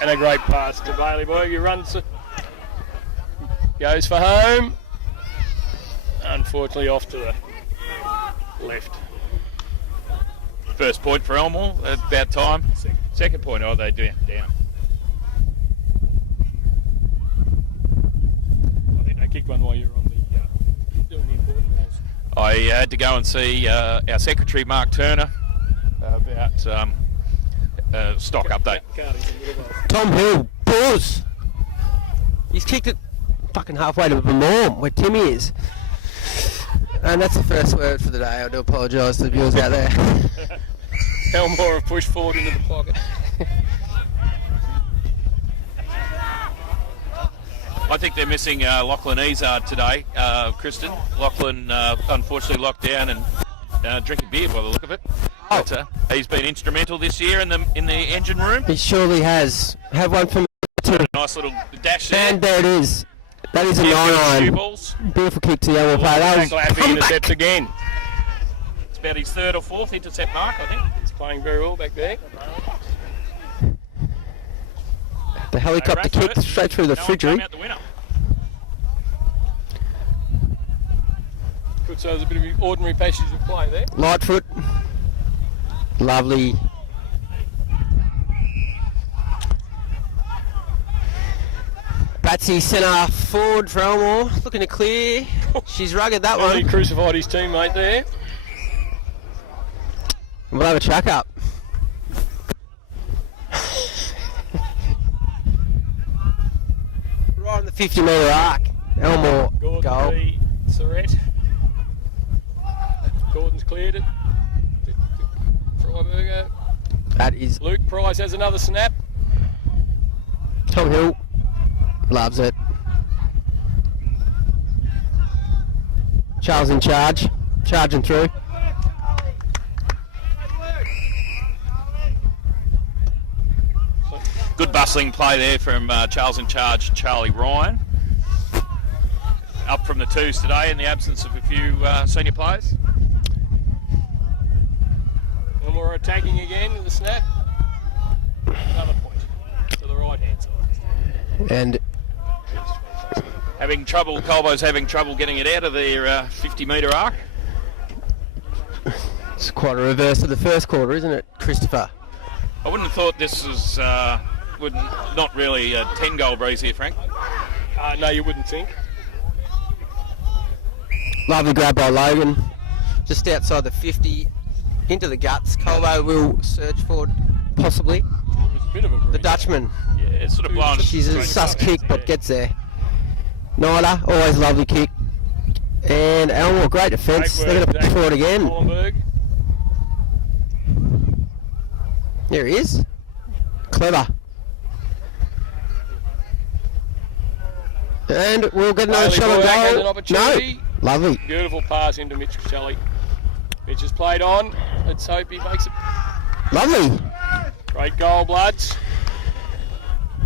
And a great pass to Bailey Boy. He runs, goes for home. Unfortunately, off to the left. First point for Elmore. About time. Second point. Oh, they do down. I think they kicked one while you were on the doing the important roles. I had to go and see our secretary Mark Turner about stock update. Tom Hill, pause. He's kicked it fucking halfway to Elmore, where Timmy is. And that's the first word for the day. I do apologise to the viewers out there. Elmore have pushed forward into the pocket. I think they're missing Lachlan Izard today, Kristen. Lachlan unfortunately locked down and drinking beer by the look of it. Oh. But, he's been instrumental this year in the engine room. He surely has. Have one from A nice little dash there. and there it is. That is a 9-9. Beautiful kick to the Elmore player. That Laffy intercepts again. It's about his third or fourth intercept mark, I think. He's playing very well back there. the helicopter kick straight through the refrigerator. Out the winner. So there's a bit of ordinary passage of play there. Lightfoot. Lovely. Batsy centre forward for Elmore, looking to clear. She's rugged that He one. crucified his teammate there. We'll have a track up. Right on the 50-metre arc. Elmore Gordon goal. v. Surrett. Gordon's cleared it. Freiberger. That is Luke Price has another snap. Tom Hill. Loves it. Charles in charge. Charging through. Good bustling play there from Charles in charge, Charlie Ryan. Up from the twos today in the absence of a few senior players. And we're attacking again with the snap. Another point to the right hand side. And Colbo's having trouble getting it out of their 50-metre arc. it's quite a reverse of the first quarter, isn't it, Christopher? I wouldn't have thought this was not really a 10-goal breeze here, Frank. No, you wouldn't think. Lovely grab by Logan. Just outside the 50. Into the guts. Colbo will search for it, possibly. It was a bit of a breeze. The Dutchman. Yeah, it's sort of blown. She's a sus kick, but gets there. Nyla, always lovely kick. And Elmore, great defence. Great They're going to work, push forward again. Hollenberg. There he is. Clever. And we'll get another Bailey shot on Boyack has an goal. opportunity. No. Lovely. Beautiful pass into Mitch Shelley. Mitch has played on. Let's hope he makes it. Lovely. Great goal, Bloods.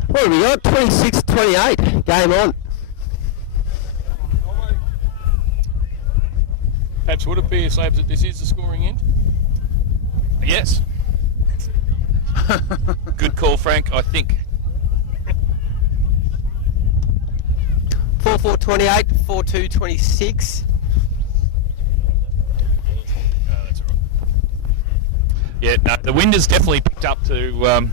What have we got? 26-28. Game on. Perhaps would it be a slabs that this is the scoring end? Yes. Good call, Frank, I think. 4-4-28, 4-2-26. That's all right. Yeah, no, the wind has definitely picked up to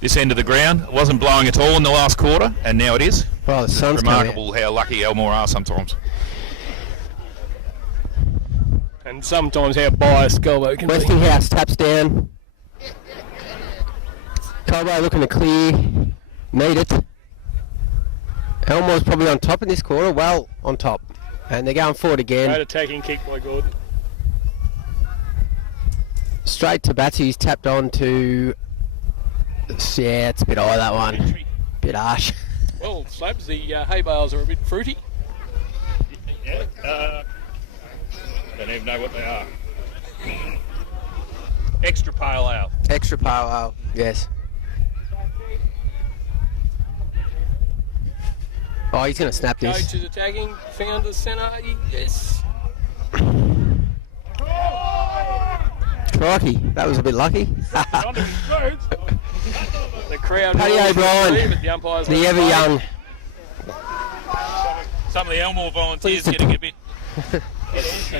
this end of the ground. It wasn't blowing at all in the last quarter, and now it is. Well, the It's sun's coming out. remarkable how lucky Elmore are sometimes. And sometimes how biased Colbo can be. Westinghouse taps down. Colbo looking to clear. Need it. Elmore's probably on top in this quarter. Well, on top. And they're going forward again. Great attacking kick by Gordon. Straight to Batsy. He's tapped on to... Yeah, it's a bit high, that one. Bit harsh. Well, slabs, the hay bales are a bit fruity. Yeah, I don't even know what they are. Extra pale ale. Extra pale ale. Yes. Oh, he's going to snap this. Coach is attacking. Found the centre. Yes. Crikey, that was a bit lucky. The crowd. Paddy noise O'Brien, was free, but the umpires the let it ever play. young. Some of the Elmore volunteers Please. getting a bit. There's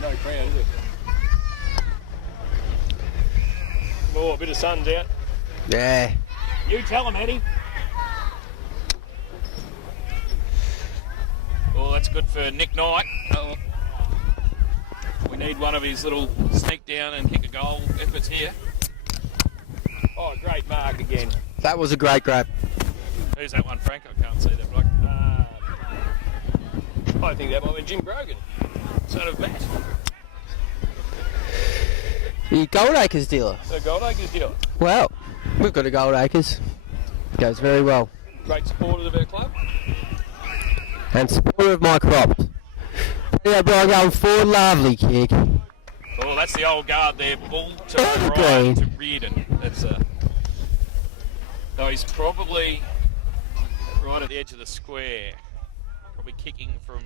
no crowd, is it? Oh, a bit of sun's out. Yeah. You tell him, Eddie. Oh, that's good for Nick Knight. Oh. We need one of his little sneak down and kick a goal efforts here. Oh, great mark again. That was a great grab. Who's that one, Frank? I can't see that bloke. I think that might be Jim Grogan. Son of Matt. The Goldacres dealer. The Goldacres dealer. Well, we've got a Goldacres. Goes very well. Great supporters of our club. And supporter of my crops. Paddy O'Brien going forward, lovely kick. Oh, that's the old guard there. Ball to Evergreen. O'Brien to Reardon. That's no, he's probably right at the edge of the square. Probably kicking from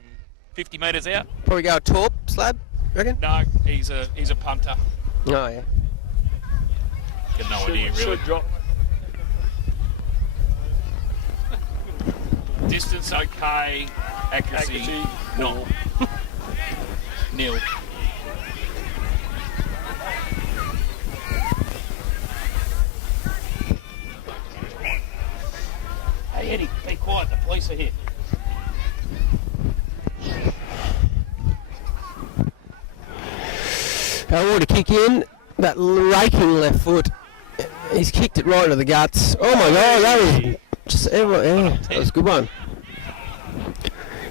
50 metres out. Probably go a torp slab, reckon? No, he's a punter. Oh, yeah. Got no idea really. Should drop. Distance okay. Accuracy no. Nil. Hey Eddie, be quiet. The police are here. Elmore to kick in. That raking left foot. He's kicked it right into the guts. Oh my god, that was just everyone. Yeah, that was a good one.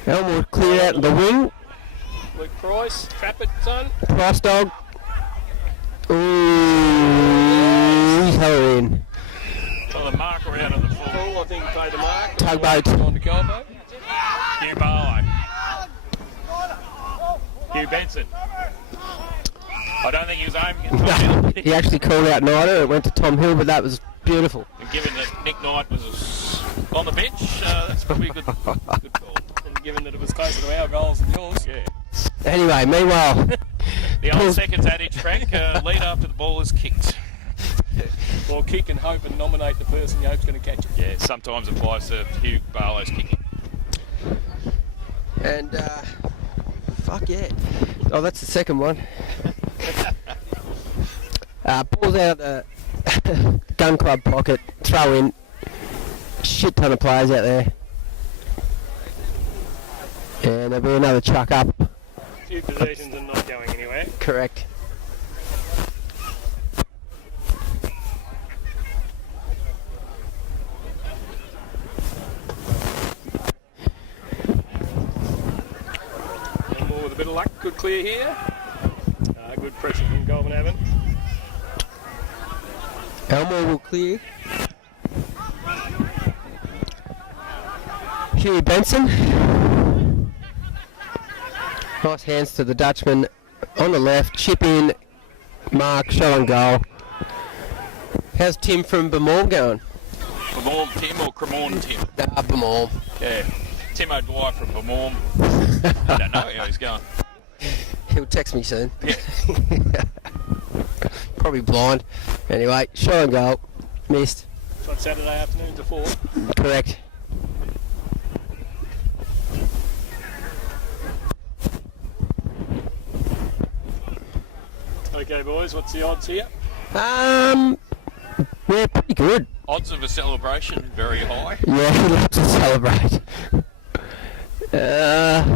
Elmore clear out the wing. Luke Price, trap it, son. Price dog. Ooh, he's held in. Well, the marker out of the full. Full, I think, played the mark. Tugboat. On to Colbo. Hugh Barlow. Hugh Benson. I don't think he was aiming at Tom Hill. He actually called out Nider. It went to Tom Hill, but that was beautiful. And given that Nick Knight was on the bench, that's probably a good call. And given that it was closer to our goals than yours. Yeah. Anyway, meanwhile, The old seconds adage, Frank, lead after the ball is kicked. Or kick and hope and nominate the person you hope's going to catch it. Yeah, sometimes applies to Hugh Barlow's kicking. and fuck yeah. Oh, that's the second one. Pulls out the gun club pocket, throw in. Shit ton of players out there. And there'll be another chuck up. A few possessions and not going anywhere. Correct. Elmore with a bit of luck, good clear here. Good pressure from Goldman. Elmore will clear. Huey Benson. Nice hands to the Dutchman on the left. Chip in. Mark, shot on goal. How's Tim from Bemorm going? Bemorm Tim or Cremorne Tim? Bemorm. Yeah. Tim O'Dwyer from Bemorm. I don't know how he's going. He'll text me soon. Yeah. Probably blind. Anyway, shot on goal. Missed. It's on Saturday afternoon to 4. Correct. Okay, boys, what's the odds here? We're pretty good. Odds of a celebration, very high. Yeah, he loves to celebrate.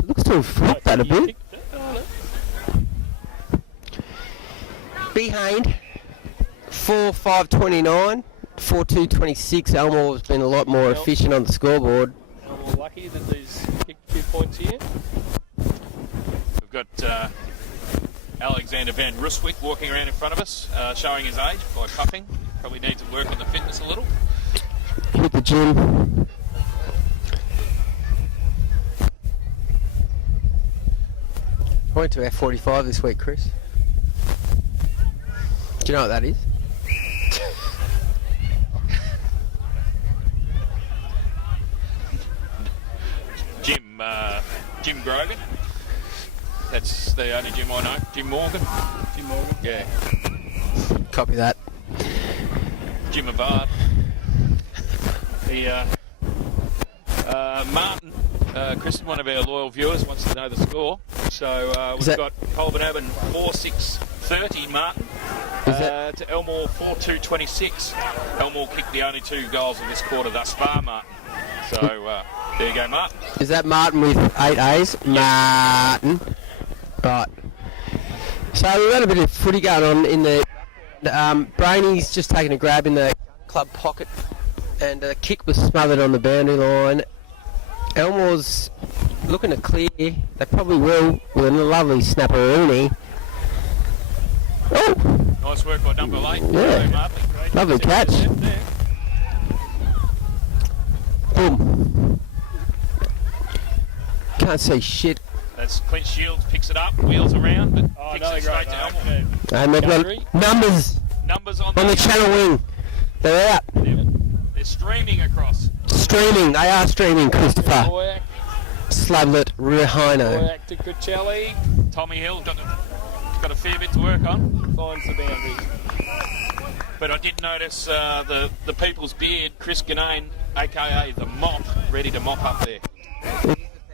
Looks to have flipped that a You bit. picked it, oh, no. Behind 4-5-29, 4-2-26. Elmore has been a lot more efficient on the scoreboard. I'm all lucky that these kicked a few points here. We've got Alexander Van Ruswick walking around in front of us, showing his age by puffing. Probably needs to work on the fitness a little. Hit the gym. I went to F45 this week, Chris. Do you know what that is? Jim Grogan. That's the only Jim I know. Jim Morgan. Jim Morgan. Yeah. Copy that. Jim Avard. the Martin. Chris is one of our loyal viewers, wants to know the score. So we've got Colbo 4-6-30 Martin to Elmore 4-2-26. Elmore kicked the only 2 goals of this quarter thus far, Martin. So there you go, Martin. Is that Martin with 8 A's? Martin. Right. So we've got a bit of footy going on in the... Brainy's just taken a grab in the club pocket and the kick was smothered on the boundary line. Elmore's looking to clear. They probably will with a lovely snapperoonie. Oh! Nice work by number 8. Yeah. Martin. Great. Lovely catch. Boom. Can't see shit. That's Clint Shields, picks it up, wheels around, but kicks it straight to Elmore. And they've got numbers on the channel wing. They're out. They're streaming across. Streaming. They are streaming, Christopher. Boyack, Slablet Rehino. Boyack to Cuccelli. Tommy Hill got a fair bit to work on. Finds the boundaries. But I did notice the People's Beard, Chris Ganane, a.k.a. the Mop, ready to mop up there.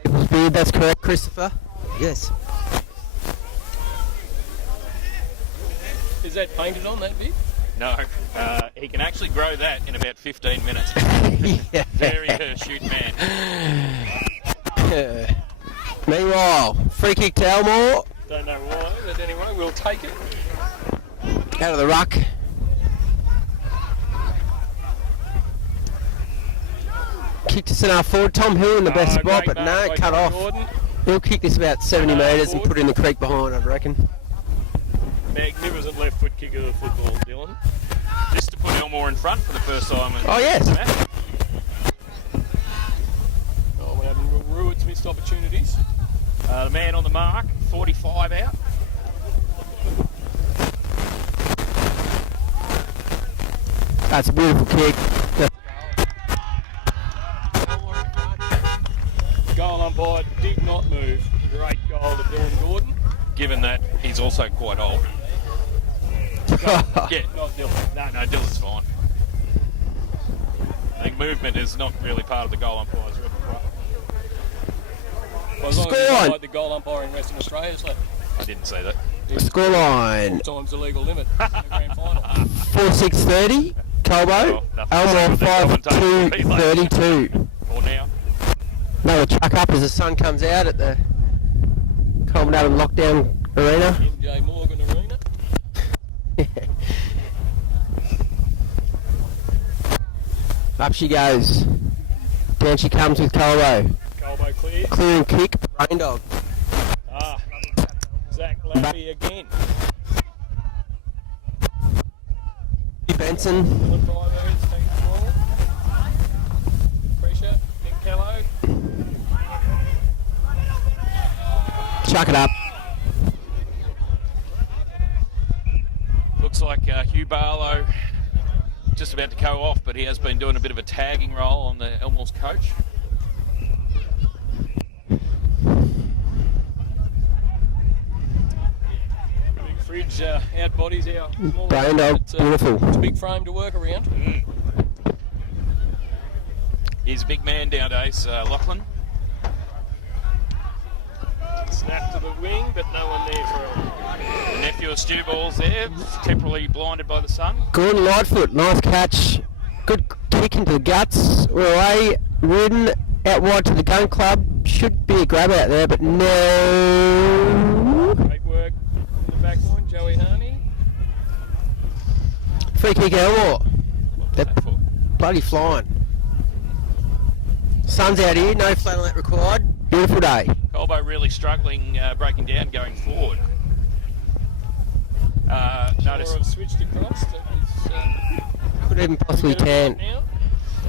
People's Beard, that's correct, Christopher. Yes. Is that painted on that bit? No, he can actually grow that in about 15 minutes. Yeah. Very hirsute man. Meanwhile, free kick to Elmore. Don't know why, but anyway, we'll take it. Out of the ruck. Kick to centre forward. Tom Hill in the best spot, but no, cut off. Gordon. He'll kick this about 70 metres and put it in the creek behind, I'd reckon. Magnificent left foot kick of the football, Dylan. Just to put Elmore in front for the first time. Oh, yes. Oh, we're having Ruitt's missed opportunities. The man on the mark, 45 out. That's a beautiful kick. Goal umpire did not move. Great goal to Dylan Gordon. Given that he's also quite old. Yeah, Not Dylan. no, Dylan's fine. I think movement is not really part of the goal umpire's repertoire. Well, as long as you don't like the goal umpire in Western Australia, so I didn't say that. Scoreline. 4 times the legal limit in the grand final. 4-6-30. Colbo. Elmore 5-2-32. For now. Another chuck up as the sun comes out at the Coleman Lockdown Arena. MJ Morgan Arena. Up she goes. Down she comes with Colbo. Colbo clear. Clearing kick, Rain Dog. Zach Lappy again. Benson. Dylan Freibergs takes the ball. Pressure. Nick Callow. Chuck it up. Looks like Hugh Barlow just about to go off, but he has been doing a bit of a tagging role on the Elmore's coach. Big fridge out bodies our small Rain Dog, beautiful. It's a big frame to work around. He's a big man nowadays, Lachlan. Snap to the wing, but no one there for The nephew of Stu Ball's there, temporarily blinded by the sun. Gordon Lightfoot, nice catch. Good kick into the guts. We're away. Rudin out wide to the gun club. Should be a grab out there, but no. great work in the back line. Joey Harney. Free kick Elmore. They're That for? bloody flying. Sun's out here, no flannelette required. Beautiful day. Colbo really struggling, breaking down, going forward. Notice Or have switched across. That is, Could even possibly can,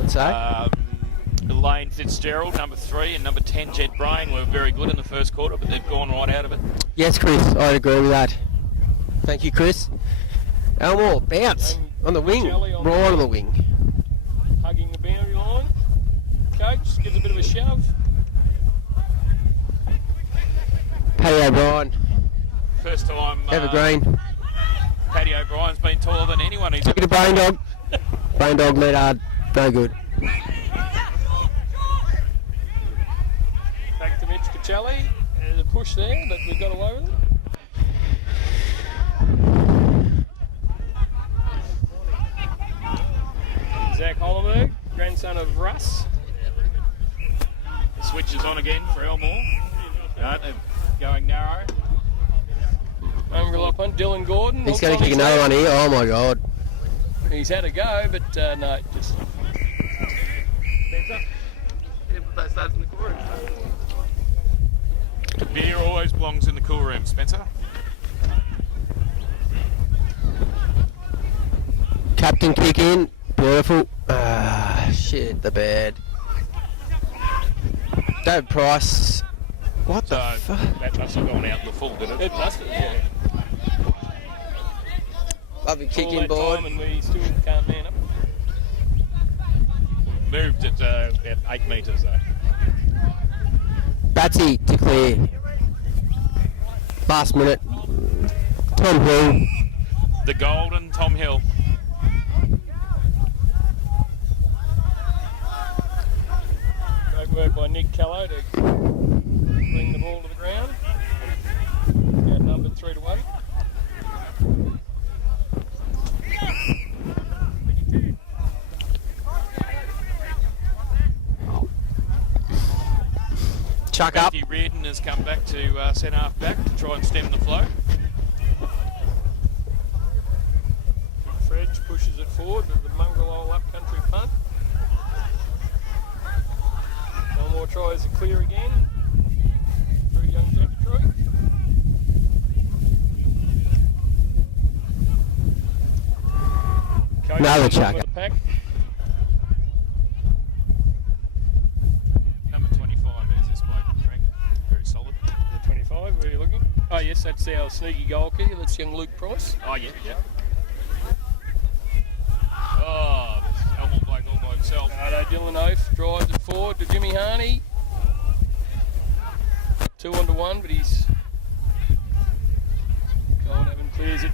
I'd say. Lane Fitzgerald, number 3, and number 10, Jed Brain, were very good in the first quarter, but they've gone right out of it. Yes, Chris, I'd agree with that. Thank you, Chris. Elmore, bounce on the wing, right on the wing. Hugging the boundary line. Coach gives a bit of a shove. Paddy O'Brien, First time Evergreen. Paddy O'Brien's been taller than anyone. He's Took it to Brain Dog. Brain Dog led hard, no good. Charlie. There's a push there, but we got away with it. Zach Hollenberg, grandson of Russ. Switches on again for Elmore. Right, they're going narrow. Up on Dylan Gordon. He's going to kick another one here. Oh my god. He's had a go, but no, just. Beer always belongs in the cool room, Spencer. Captain kick in. Beautiful. Ah, shit, the bed. David Price. What the fuck? That must have gone out in the full, did it? It must have, yeah. Lovely kick All in that board. time and we still can't man up. Moved it about 8 metres though. Batsy to clear. Last minute. Tom Hill. The golden Tom Hill. Great work by Nick Callow to bring the ball to the ground. Outnumbered 3-1. Chuck up. Matthew Reardon has come back to centre half back to try and stem the flow. Fredge pushes it forward with the Mungalol up-country punt. Elmore tries to clear again. Through young Jack Troy. Another chuck. Pack. Number 25 is this bloke, Frank. Very solid. The 25, where are you looking? Oh yes, that's our sneaky goal kicker. That's young Luke Price. Oh, yeah, yeah. Oh, this Elmore bloke all by himself. Righto, Dylan Oath drives it forward to Jimmy Harney. 2-1, but he's Goldhaven clears it.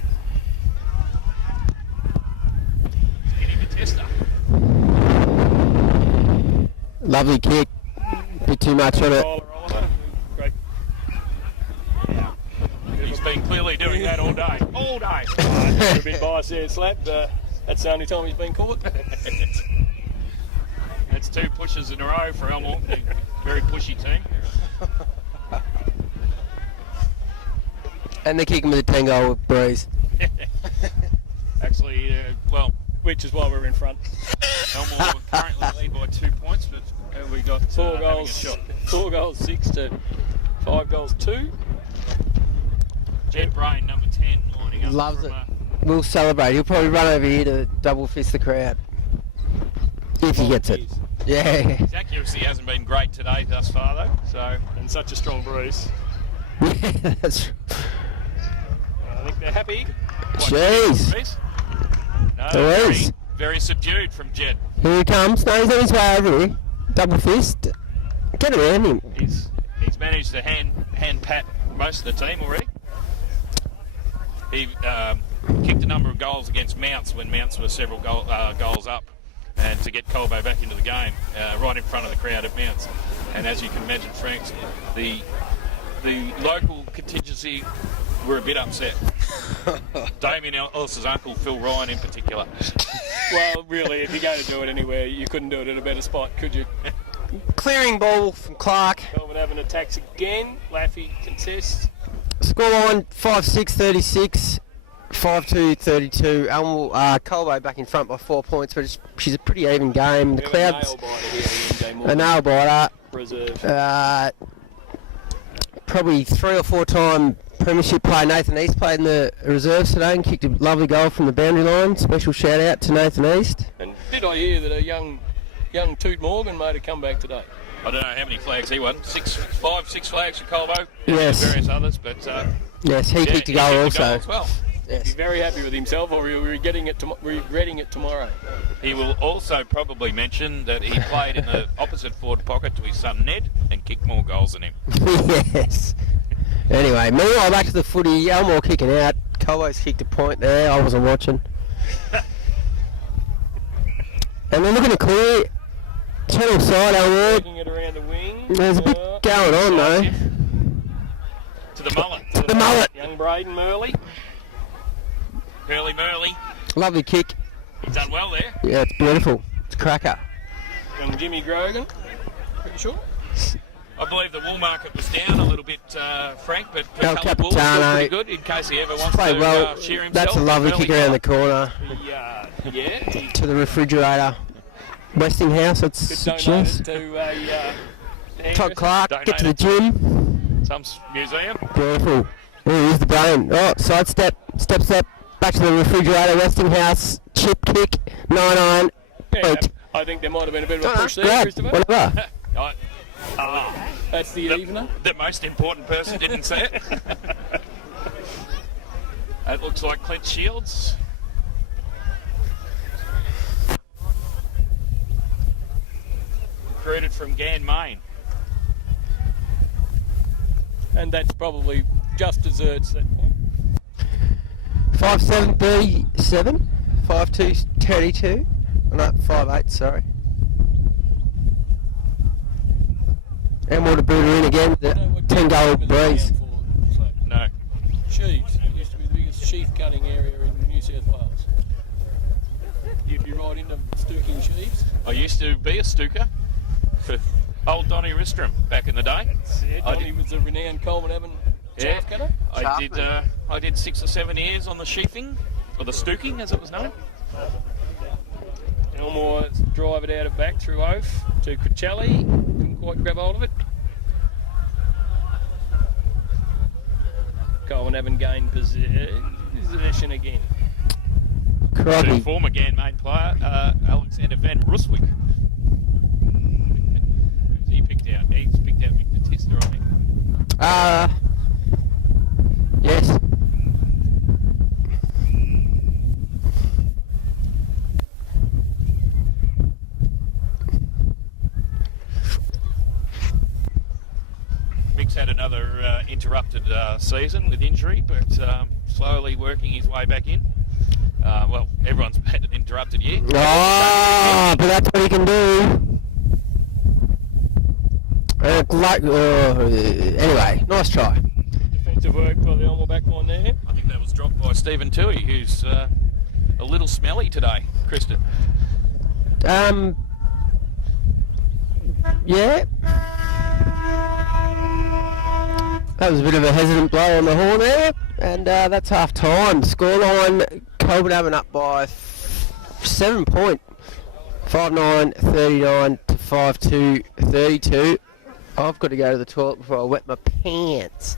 Getting a tester. Lovely kick. Bit too much on it. Oliver. Great. He's been clearly doing that all day. All day. A bit biased there, Slap. That's the only time he's been caught. That's 2 pushes in a row for Elmore. They're a very pushy team. And they're kicking with a 10-goal breeze. Actually, well, Which is why we're in front. Elmore currently lead by 2 points, but We got 4 having a goals, shot. 4 goals 6 to 5 goals 2. Jed Brain, number 10, lining up. Loves from, it. We'll celebrate. He'll probably run over here to double fist the crowd. If he gets it. Yeah. His accuracy hasn't been great today thus far, though. So And such a strong breeze. That's... I think they're happy. Jeez. Reece? No, There very, is. very subdued from Jed. Here he comes. No, he's on his way over here. Double fist. Get around him. He's managed to hand pat most of the team already. He kicked a number of goals against Mounts when Mounts were several goals up, and to get Colbo back into the game right in front of the crowd at Mounts. And as you can imagine, Frank, the local contingency were a bit upset. Damien Ellis's uncle, Phil Ryan in particular. Well, really, if you're going to do it anywhere, you couldn't do it at a better spot, could you? Clearing ball from Clark. Melbourne having attacks again. Laffy contests. Scoreline 5-6-36, 5-2-32. Elmore, Colbo back in front by 4 points, but she's a pretty even game. The We have a Clouds, nail biter here in game a one. nail biter. Reserve. Probably 3 or 4 time premiership player Nathan East played in the reserves today and kicked a lovely goal from the boundary line. Special shout out to Nathan East. And did I hear that a young Toot Morgan made a comeback today? I don't know how many flags he won. 6 flags for Colbo. Yes. And various others, but Yes, he kicked a he goal kicked a also. as well. Yes. He's very happy with himself, or he'll be regretting it tomorrow. He will also probably mention that he played in the opposite forward pocket to his son Ned and kicked more goals than him. Yes. Anyway, meanwhile, back to the footy. Elmore kicking out. Colbo's kicked a point there. I wasn't watching. And they're looking to clear. Channel side, Elmore. Taking it around the wing. There's a bit going on though. To the mullet. To the mullet. Young Braden Murley. Murley. Lovely kick. He's done well there. Yeah, it's beautiful. It's a cracker. Young Jimmy Grogan. Pretty sure. I believe the wool market was down a little bit, Frank, but El coloured wool was still Capitano. pretty good in case he ever wants Played to well. shear himself. That's a lovely Murley kick around the can't. corner Yeah. to the refrigerator. Westinghouse, Could that's donate just. it to a Todd Clark, Donate get to the it. gym. Some museum. Beautiful. Oh, here's the brain. Oh, sidestep, step, back to the refrigerator. Westinghouse, chip kick, 9-9. Yeah, I think there might have been a bit of a push there, Grab, Christopher. whatever. That's the evener. The most important person didn't say it. That looks like Clint Shields. Recruited from Gan, Maine. And that's probably just desserts that point. 5-7-37, 5-2-32. No, 5-8, sorry. Elmore to boot her in again, the 10-goal breeze. No. Sheaves. It used to be the biggest sheaf cutting area in New South Wales. You'd be right into stooking sheaves. I used to be a stooker for old Donny Ristrom back in the day. Donny was a renowned Coleman Avenue chaff cutter. I did 6 or 7 years on the sheathing, or the stooking as it was known. Elmore drive it out of back through Oath to Crucelli. Couldn't quite grab hold of it. Coleman Avenue gained possession again. To Crikey. former Gan main player, Alexander Van Ruswick. He picked out Mick Batista, I think. Yes. Mick's had another interrupted season with injury, but slowly working his way back in. Well, everyone's had an interrupted year. Oh, but that's what he can do. Anyway, nice try. Defensive work by the Elmore back line there. I think that was dropped by Stephen Toohey, who's a little smelly today, Kristen. Yeah. That was a bit of a hesitant blow on the horn there, and that's half time. Scoreline, Colbo up by 7 point. 5-9, 39 to 5-2, 32. I've got to go to the toilet before I wet my pants.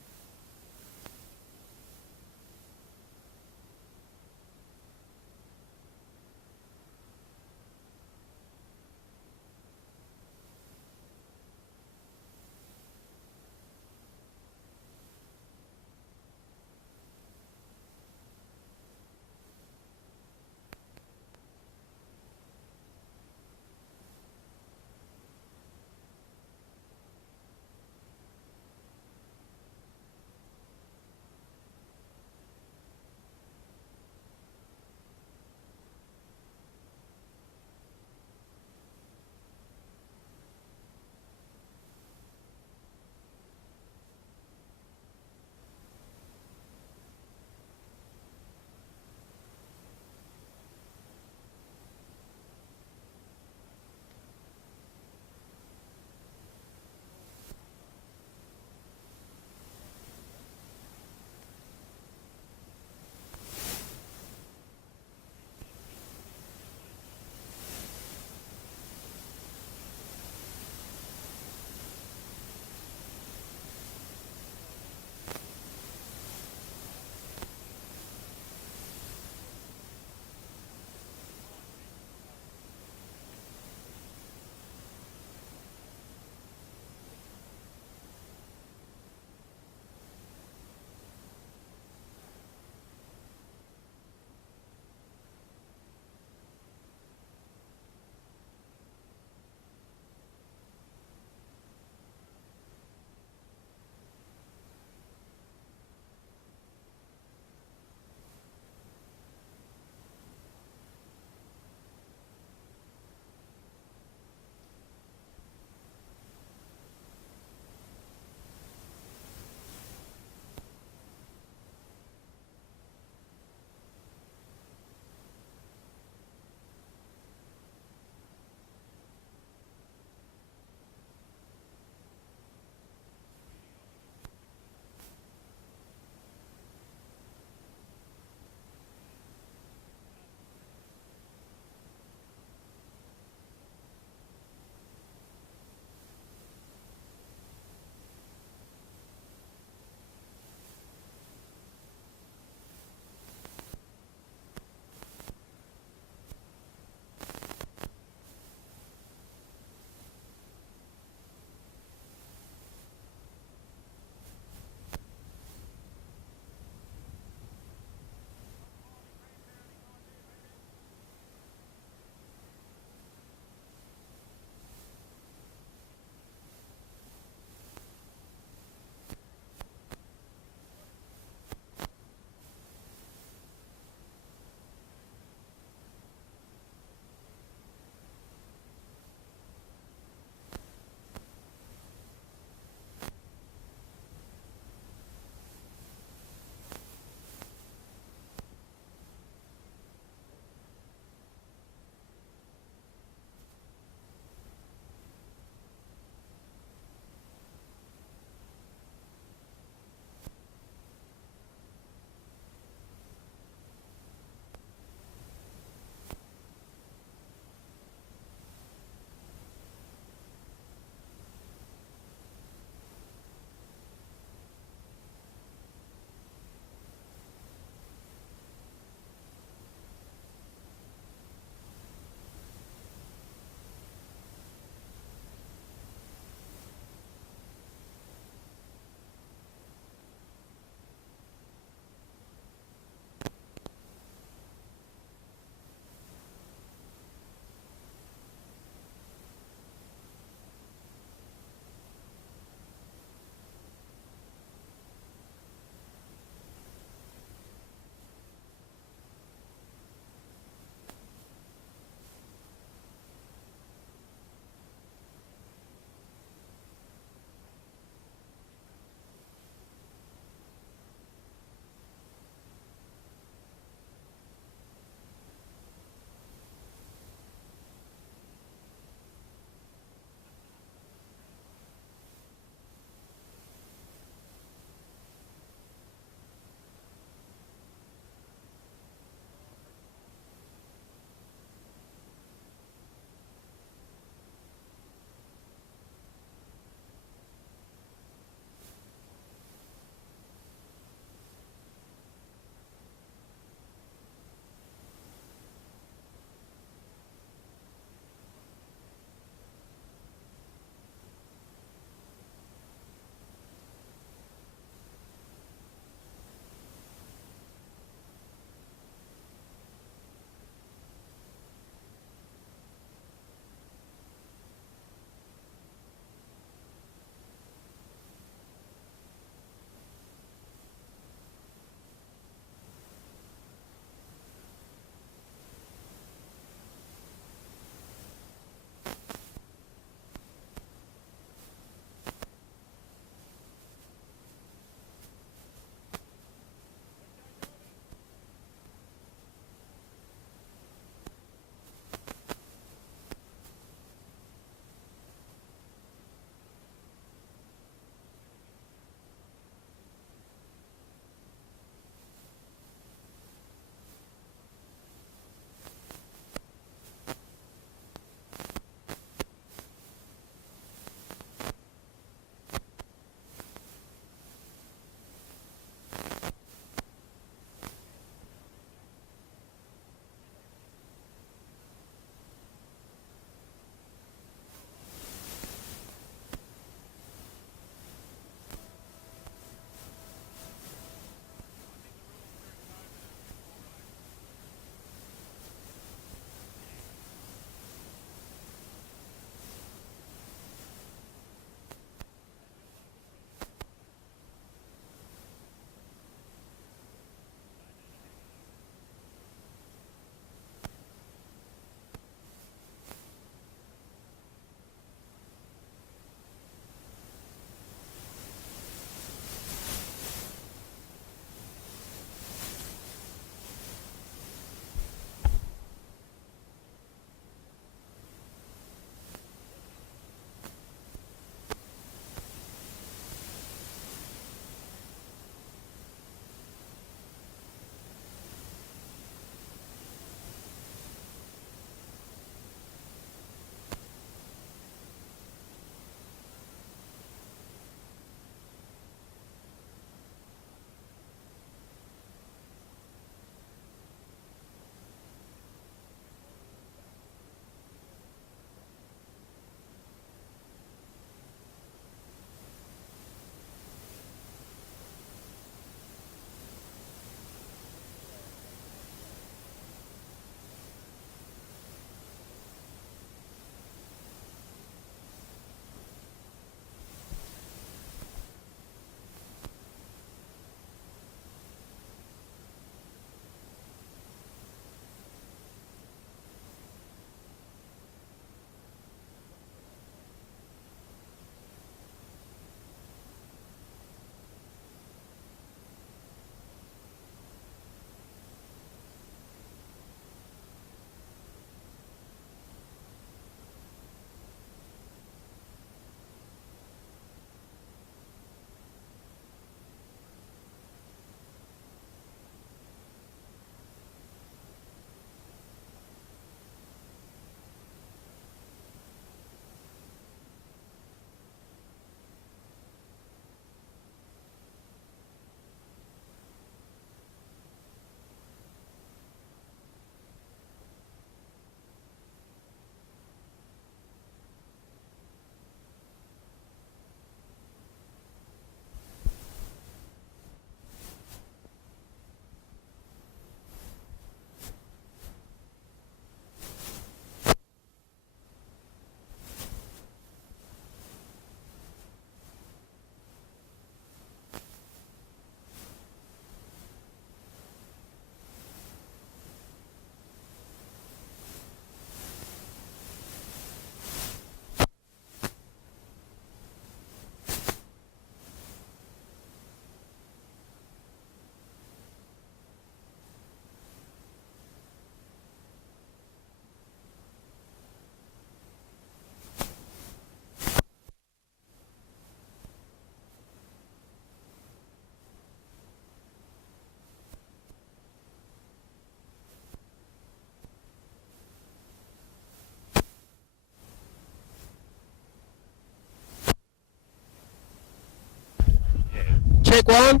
check one.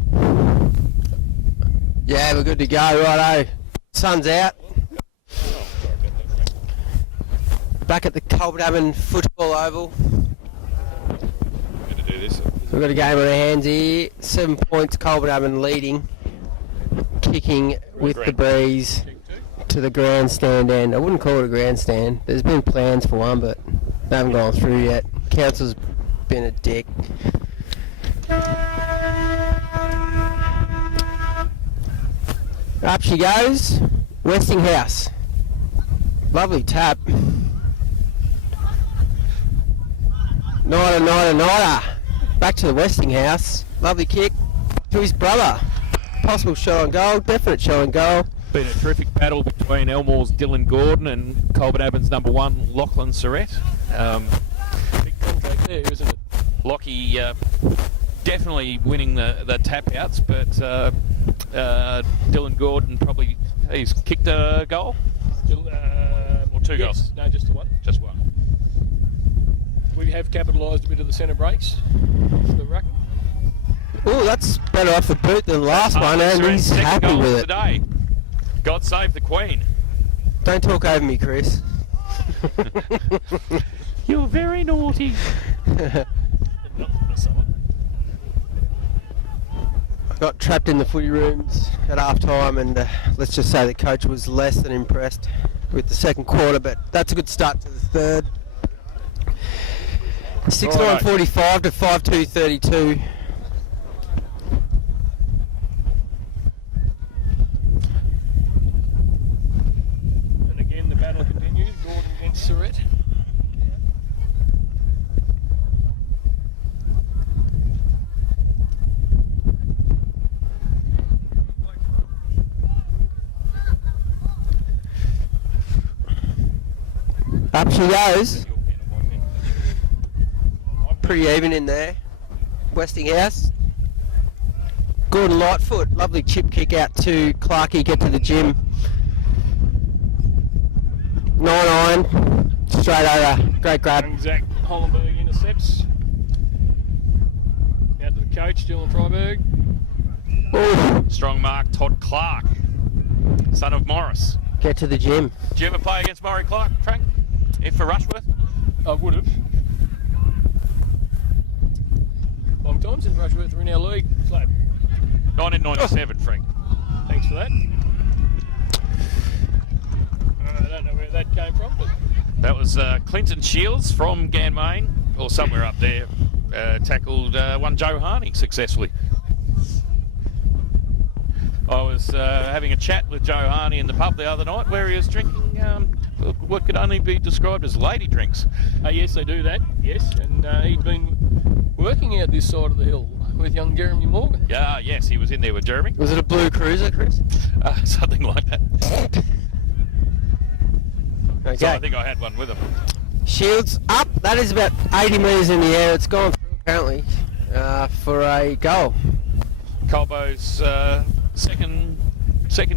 Yeah, we're good to go. Righto. Sun's out. Back at the Colbo Football Oval. Going to do this. We've got a game on our hands here. 7 points, Colbo leading. Kicking with the breeze to the grandstand end. I wouldn't call it a grandstand. There's been plans for one, but they haven't gone through yet. Council's been a dick. Up she goes. Westinghouse. Lovely tap. Nida. Back to the Westinghouse. Lovely kick to his brother. Possible shot on goal. Definite shot on goal. Been a terrific battle between Elmore's Dylan Gordon and Colbo number 1, Lachlan Surrett. Big contract there, isn't it? Lockie definitely winning the tap outs, but Dylan Gordon probably he's kicked a goal or 2 goals. No, just the one. Just one. We have capitalised a bit of the centre breaks for the ruck. Oh, that's better off the boot than the last one, and he's Second happy goal with it. today. God save the Queen. Don't talk over me, Chris. You're very naughty. I got trapped in the footy rooms at half time, and let's just say the coach was less than impressed with the second quarter, but that's a good start to the third. 6:45 to 5:2:32. And again, the battle continues. Gordon against Surrett. Up she goes. Pretty even in there. Westinghouse. Gordon Lightfoot. Lovely chip kick out to Clarkey. Get to the gym. 9-9. Straight over. Great grab. And Zach Hollenberg intercepts. Out to the coach, Dylan Freiberg. Ooh. Strong mark, Todd Clark, son of Morris. Get to the gym. Did you ever play against Murray Clark, Frank? If for Rushworth? I would have. Long time since Rushworth were in our league. Slab. 1997, Frank. Thanks for that. I don't know where that came from, but That was Clinton Shields from Ganmain, or somewhere up there, tackled one Joe Harney successfully. I was having a chat with Joe Harney in the pub the other night where he was drinking what could only be described as lady drinks. yes, they do that. Yes, and he'd been working out this side of the hill with young Jeremy Morgan. Yeah, yes, he was in there with Jeremy. Was it a blue cruiser, Chris? Something like that. Okay. So I think I had one with him. Shields up. That is about 80 metres in the air. It's gone through apparently for a goal. Colbo's second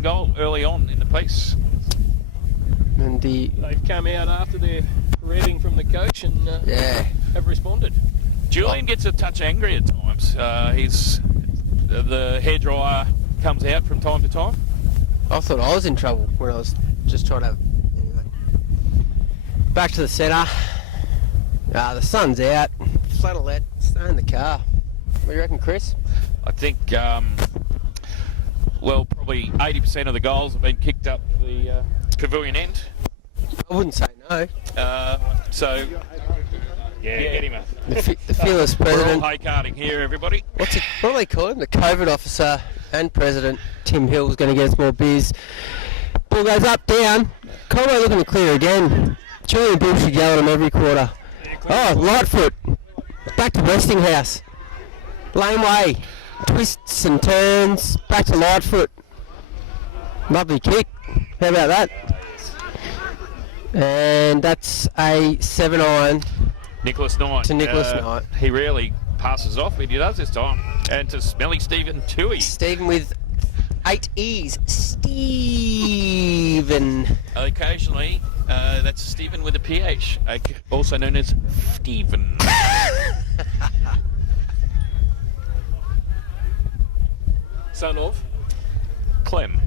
goal early on in the piece. And the They've come out after their reading from the coach and have responded. Julian gets a touch angry at times. The hairdryer comes out from time to time. I thought I was in trouble when I was just trying to. Anyway. Back to the centre. The sun's out. Flatolette. Stay in the car. What do you reckon, Chris? I think, probably 80% of the goals have been kicked up the pavilion end. I wouldn't say no. Get him. The fearless We're all president. hay-carting here, everybody. What do they call him? The COVID officer and president Tim Hill's going to get us more beers. Ball goes up, down. Colbo looking to clear again. Julian Bull should yell at him every quarter. Oh, Lightfoot. Back to Westinghouse. Laneway. Twists and turns. Back to Lightfoot. Lovely kick. How about that? And that's a 7-iron. Nicholas Knight. To Nicholas Knight. He rarely passes off, but he does this time. And to Smelly Stephen Toohey. Stephen with 8 E's. Stephen. Occasionally, that's Stephen with a PH, also known as Stephen. son of. Clem.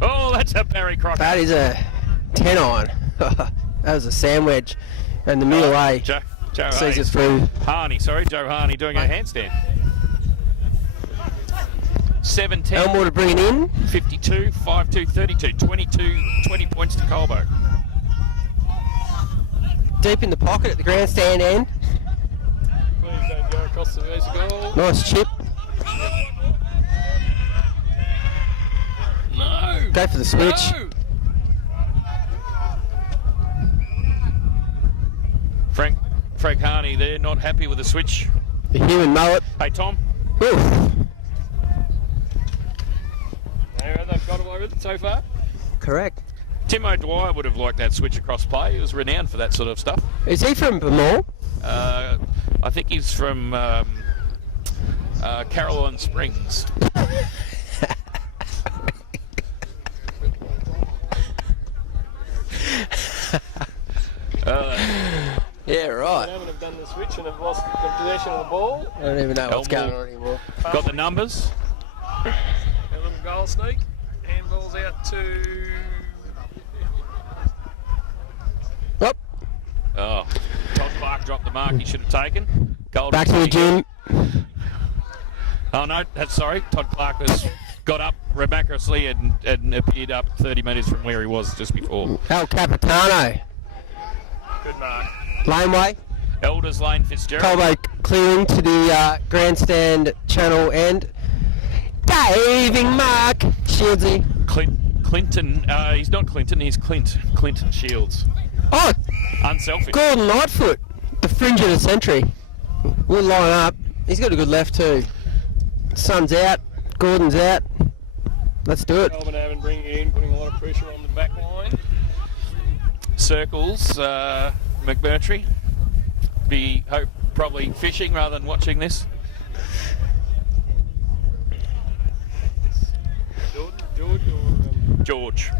Oh, that's a Barry Crocker. That is a 10-iron. That was a sandwich. And the middle way Joe sees it through. Joe Harney doing a handstand. 7-10. Elmore to bring it in. 52, 5-2, 32. 20 points to Colbo. Deep in the pocket at the grandstand end. Queensland go across the base goal. Nice chip. No! Go for the switch. No! Frank Harney there, not happy with the switch. The human mullet. Hey, Tom. Oof. They've got away with it so far. Correct. Tim O'Dwyer would have liked that switch across play. He was renowned for that sort of stuff. Is he from Elmore? I think he's from Caroline Springs. Yeah, right. They haven't have done the switch and have lost the possession of the ball. I don't even know what's Elmore. going on anymore. Got the numbers. A little goal sneak. Handball's out to... Up. Oh, Todd Clark dropped the mark he should have taken. Goal Back to the gym. Oh no, that's sorry. Todd Clark got up miraculously and appeared up 30 metres from where he was just before. El Capitano. Good mark. Laneway. Elders Lane Fitzgerald. Colbo clearing to the grandstand channel end. Diving mark. Shieldsy. Clinton. He's not Clinton. He's Clint. Clinton Shields. Oh, Unselfish. Gordon Lightfoot. The fringe of the century. We'll line up. He's got a good left too. Sun's out. Gordon's out. Let's do it. Melbourne haven't bringing it in, putting a lot of pressure on the back line. Circles. McMurtry. Probably fishing rather than watching this. George.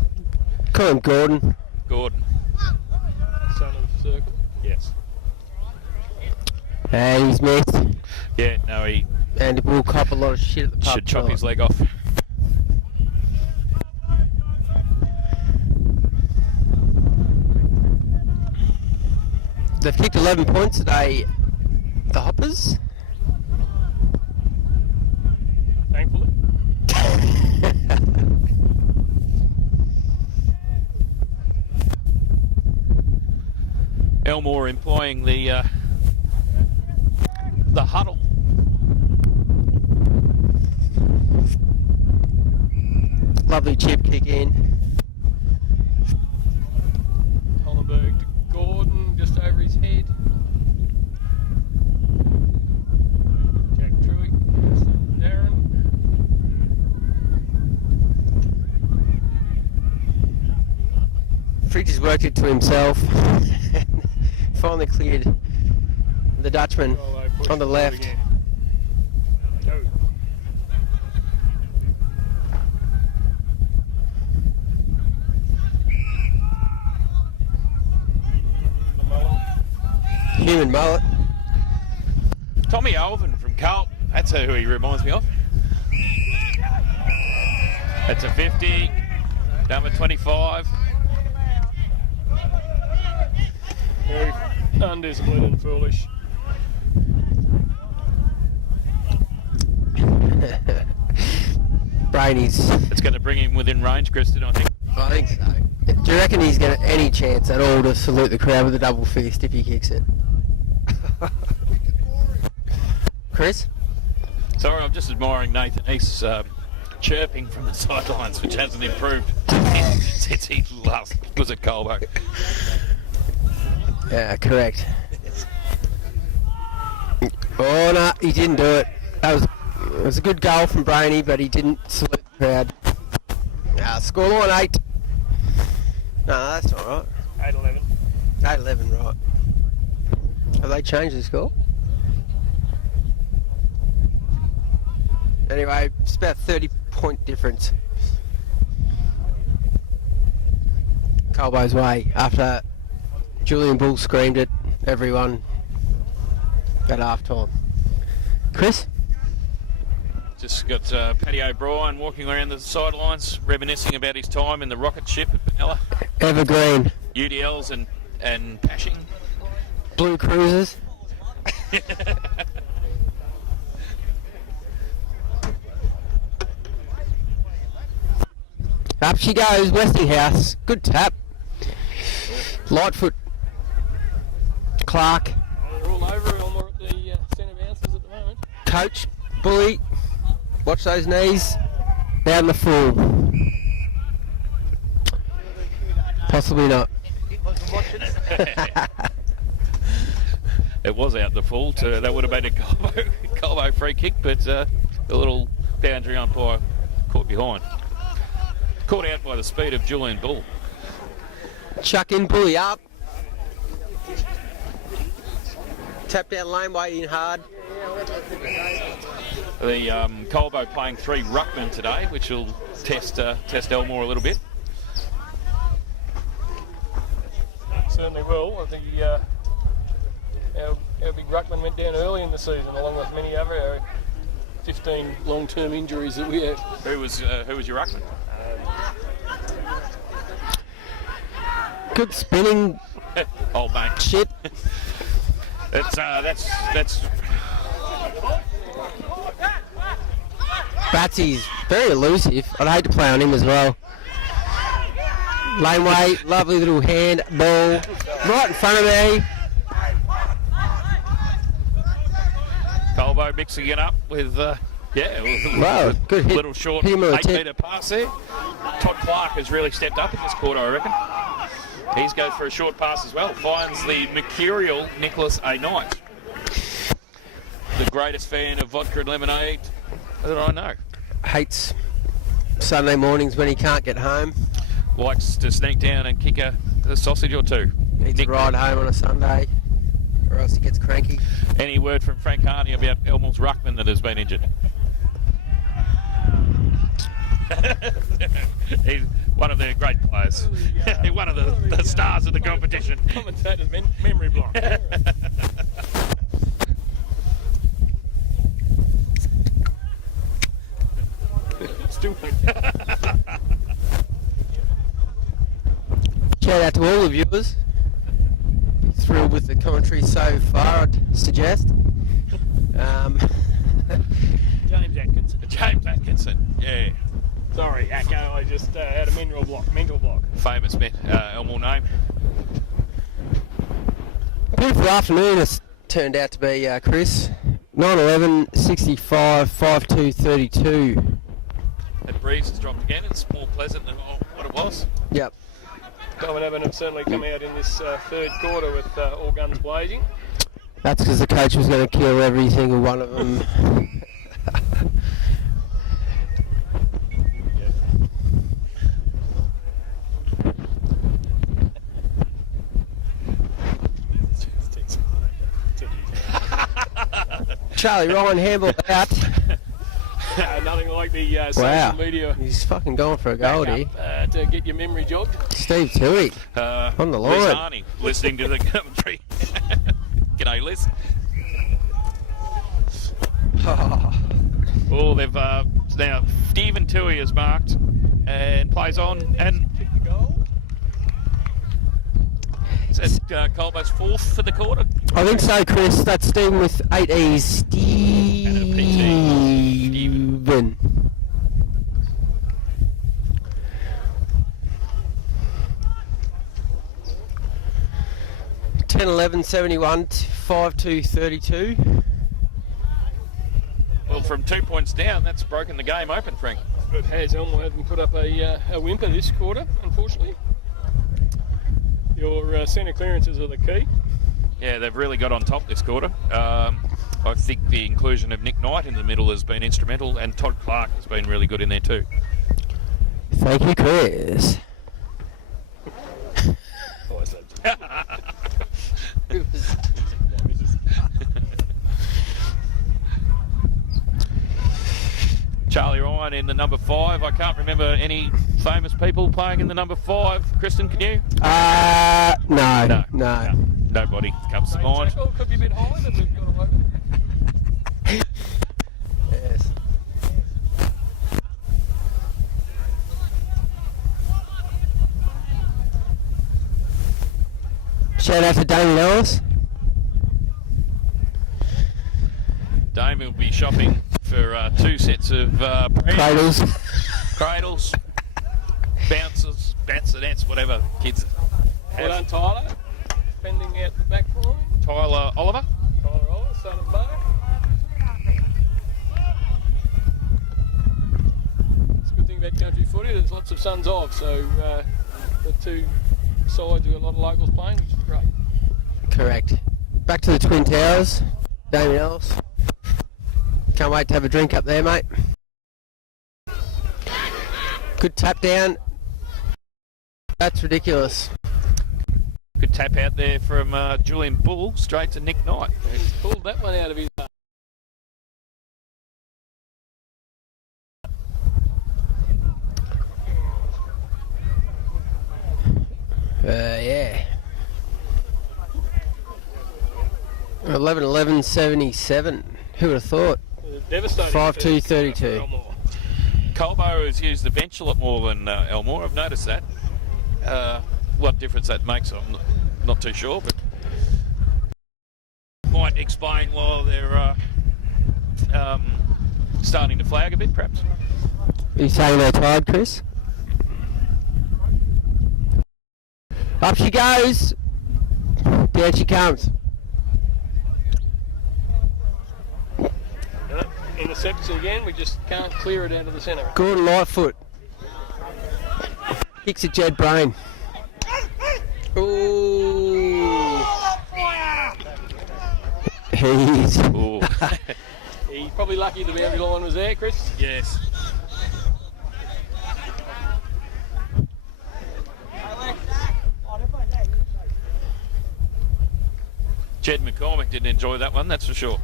Call him Gordon. Gordon. Son of Circle. Yes. And he's missed. Yeah, no, he And we'll cop a lot of shit at the pub. should chop tonight. his leg off. They've kicked 11 points today, the Hoppers. Thankfully. Elmore employing the huddle. Lovely chip kick in. Hollenberg to Gordon, just over his head. Jack Truitt, Darren. Fridge has worked it to himself. Finally cleared the Dutchman Oh, they pushed on the it left. again. No. The mullet. Human mullet. Tommy Alvin from Carlton. That's who he reminds me of. That's a 50. Number 25. Very undisciplined and foolish. Brady's. It's going to bring him within range, Kristen, I think. I think so. Do you reckon he's got any chance at all to salute the crowd with a double fist if he kicks it? Chris? Sorry, I'm just admiring Nathan East's chirping from the sidelines, which hasn't improved since he last was at Colbo. Yeah, correct. Oh no, he didn't do it. It was a good goal from Brainy, but he didn't salute the crowd. Scoreline 8. No, that's not right. 8-11. 8-11, right. Have they changed the score? Anyway, it's about 30-point difference. Colbo's way after Julian Bull screamed at everyone at half time. Chris? Just got Paddy O'Brien walking around the sidelines, reminiscing about his time in the rocket ship at Benalla. Evergreen. UDLs and Pashing. Blue Cruisers. Up she goes, Westinghouse. Good tap. Lightfoot. Clark. We're all over Elmore at the centre bounces at the moment. Coach. Bully. Watch those knees. Down the full. Possibly not. It was out the full. That would have been a Colbo free kick, but a little boundary umpire caught behind. Caught out by the speed of Julian Bull. Chuck in, Bully up. Tap down laneway in hard. The Colbo playing 3 ruckmen today, which will test Elmore a little bit. Certainly will. I think our big ruckman went down early in the season, along with many other 15 long-term injuries that we had. Who was your ruckman? Good spinning. Old mate. Shit. That's Batsy's very elusive. I'd hate to play on him as well. Laneway, lovely little hand ball right in front of me. Colbo mixing it up with Wow, good hit. Little short Hit him with a 8-metre pass there. Todd Clark has really stepped up in this quarter, I reckon. He's going for a short pass as well. Finds the mercurial Nicholas A. Knight. The greatest fan of vodka and lemonade that I know. Hates Sunday mornings when he can't get home. Likes to sneak down and kick a sausage or two. Needs to ride home on a Sunday, or else he gets cranky. Any word from Frank Harney about Elmore's ruckman that has been injured? He's one of their great players. One of the stars of the competition. Commentator's memory block. Still Shout out to all the viewers. Thrilled with the commentary so far, I'd suggest. James Atkinson. James Atkinson, yeah. Sorry, Acco, I just had a mental block. Famous Elmore name. Beautiful afternoon it's turned out to be, Chris. 9-11, 65, 5-2, 32. That breeze has dropped again. It's more pleasant than what it was. Yep. Colbo have certainly come out in this third quarter with all guns blazing. That's because the coach was going to kill every single one of them. Charlie Ryan handball out. Nothing like the social media. He's fucking going for a goldie. To get your memory jogged. Steve Toohey on the line. Liz Arney, listening to the commentary. G'day, Liz. Oh, they've now Stephen Toohey is marked and plays on, and is that Colbo's 4th for the quarter? I think so, Chris. That's Stephen with 8 E's. Stephen. 10-11, 71, 5-2, 32. Well, from 2 points down, that's broken the game open, Frank. It has. Elmore hasn't put up a whimper this quarter, unfortunately. Your centre clearances are the key. Yeah, they've really got on top this quarter. I think the inclusion of Nick Knight in the middle has been instrumental, and Todd Clark has been really good in there too. Thank you, Chris. Charlie Ryan in the number 5. I can't remember any famous people playing in the number 5. Kristen, can you? No. Nobody comes to mind. Could be a bit higher than we've got away with. Yes. Shout out to Damien Ellis. Damien will be shopping for 2 sets of Cradles. cradles, bouncers, whatever kids Well done, have. Tyler. Pending out the back line. Tyler Oliver. Tyler Oliver, son of Mark. It's a good thing about country footy. There's lots of sons of, so the two sides have got a lot of locals playing, which is great. Correct. Back to the Twin Towers. Damien Ellis. Can't wait to have a drink up there, mate. Good tap down. That's ridiculous. Good tap out there from Julian Bull straight to Nick Knight. He's pulled that one out of his. Yeah. 11-11-77. Who would have thought? Devastating. 5-2-32. for Elmore. Colbo has used the bench a lot more than Elmore. I've noticed that. What difference that makes, I'm not too sure, but might explain why they're starting to flag a bit, perhaps. Are you saying they're tired, Chris? Up she goes. Down she comes. Intercepts again, we just can't clear it out of the centre. Gordon Lightfoot. Kicks at Jed Brain. Ooh. He's. Ooh. He's probably lucky the boundary line was there, Chris. Yes. Jed McCormick didn't enjoy that one, that's for sure.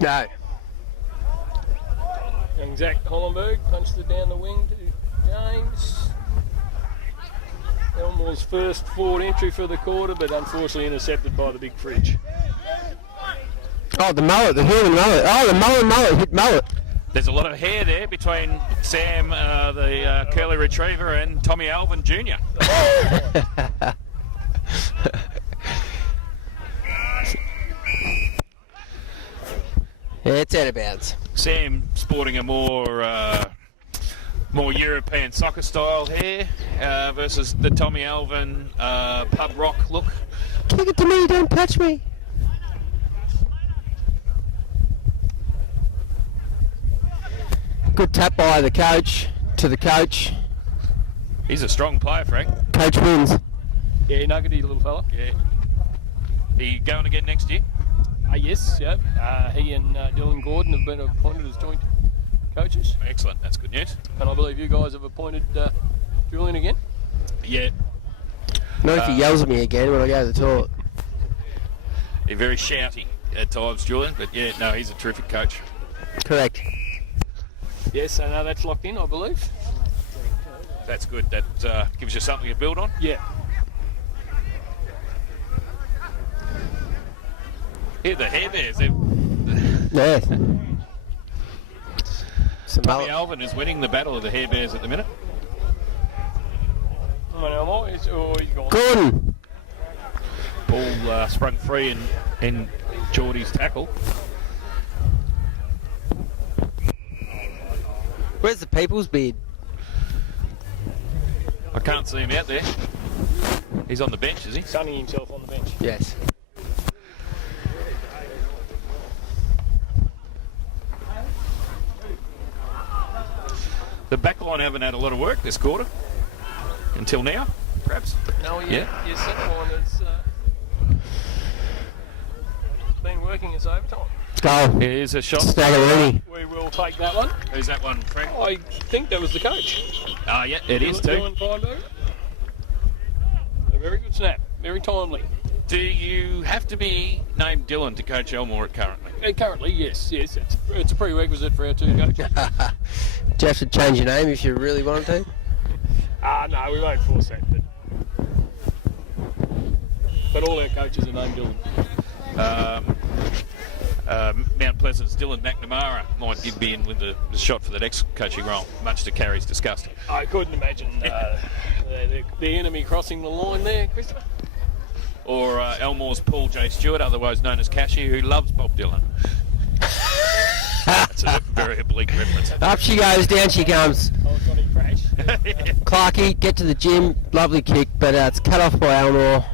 No. Young Zach Hollenberg punched it down the wing to James. Elmore's first forward entry for the quarter, but unfortunately intercepted by the big fridge. Oh, the mullet, the human mullet. Oh, the mullet hit mullet. There's a lot of hair there between Sam, the curly retriever, and Tommy Alvin Jr. Yeah, it's out of bounds. Sam sporting a more European soccer style hair versus the Tommy Alvin pub rock look. Kick it to me, don't touch me. Good tap by the coach to the coach. He's a strong player, Frank. Coach wins. Yeah, nuggety little fella. Yeah. Are you going again next year? Yes, yeah. He and Dylan Gordon have been appointed as joint coaches, Excellent. That's good news. and I believe you guys have appointed Julian again. Yeah. Not if he yells at me again when I go to the toilet. He's very shouty at times, Julian, but yeah, no, he's a terrific coach. Correct. Yes, so now that's locked in, I believe. That's good. That gives you something to build on. Yeah. Here, the hair bears. They're- Yeah. Some Tommy mullet. Alvin is winning the battle of the hair bears at the minute. Elmore, he's gone. Gordon. Ball sprung free in Geordie's tackle. Where's the people's beard? I can't see him out there. He's on the bench, is he? Sunning himself on the bench. Yes. The back line haven't had a lot of work this quarter. Until now, perhaps. No, Yeah. Your centre line has been working its overtime. Goal. Here's a shot. Staggerini. We will take that one. Who's that one, Frank? I think that was the coach. Ah, yeah, it is too. Dylan Feinberg. A very good snap. Very timely. Do you have to be named Dylan to coach Elmore currently? Currently, yes. It's a prerequisite for our two coaches. Jeff should change your name if you really wanted to. No, we won't force that. But all our coaches are named Dylan. Mount Pleasant's Dylan McNamara might be in with the shot for the next coaching role, much to Carrie's disgust. I couldn't imagine the enemy crossing the line there, Christopher. Or Elmore's Paul J. Stewart, otherwise known as Cashy, who loves Bob Dylan. That's a very oblique reference. Up she goes, down she comes. Oh, Johnny Crash. Clarkey, get to the gym. Lovely kick, but it's cut off by Elmore.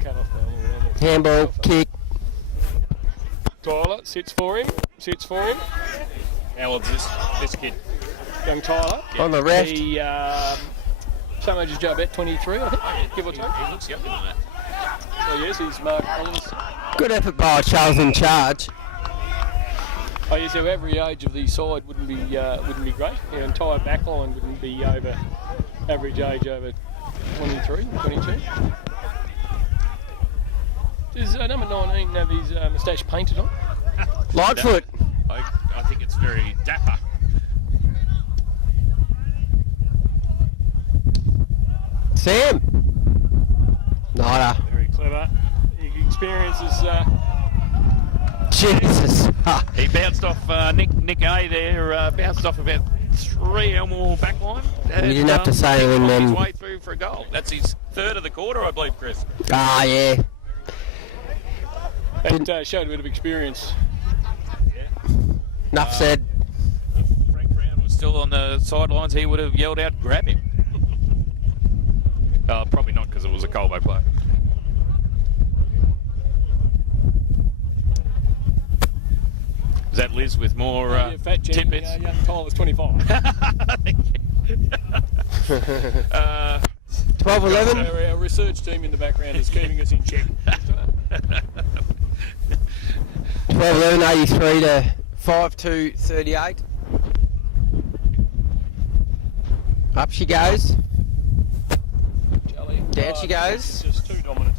Cut off the Handball, kick. Tyler sits for him. How old's this kid? Young Tyler. On the left. He, same age as Joe Bet, 23, I think, give or take. He looks younger than that. Oh yes, he's Mark Collins. Good effort by Charles in charge. Oh yes, so every age of the side wouldn't be great. The entire backline wouldn't be over average age over 23, 22. Does number 19 have his moustache painted on? Lightfoot. I think it's very dapper. Sam. Nada. Very clever. He experiences. Jesus. He bounced off Nick A there, bounced off about 3 Elmore backline. You didn't have to say anything then. His way through for a goal. That's his third of the quarter, I believe, Chris. Ah, yeah. That showed a bit of experience. Enough said. If Frank Brown was still on the sidelines, he would have yelled out, "Grab him." Probably not, because it was a Colbo player. Is that Liz with more Fat Jen, tidbits? young Tyler's 25. 12-11. So our research team in the background is keeping us in check. 12-11, 83 to 5-2-38. Up she goes. Jelly. Down she goes. Just too dominant.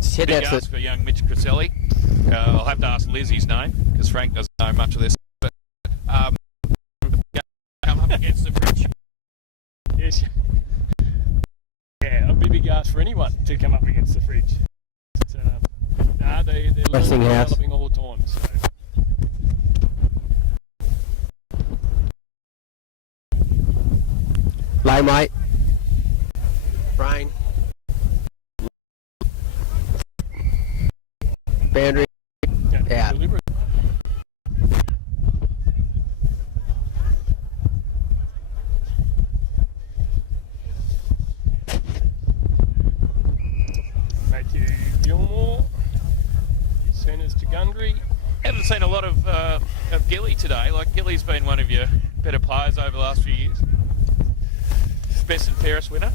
Said Big that's ask it. for young Mitch Criselli. I'll have to ask Liz his name, because Frank doesn't know much of this. But come up against the fridge. Yes. Yeah, I'd be a big ask for anyone to come up against the fridge. So, they're Westinghouse. developing all the time. So. Lay, mate. Brain. Boundary. Out. Deliberate. Matthew Gilmore. Centres to Gundry. Haven't seen a lot of Gilly today. Like, Gilly's been one of your better players over the last few years. Best and fairest winner.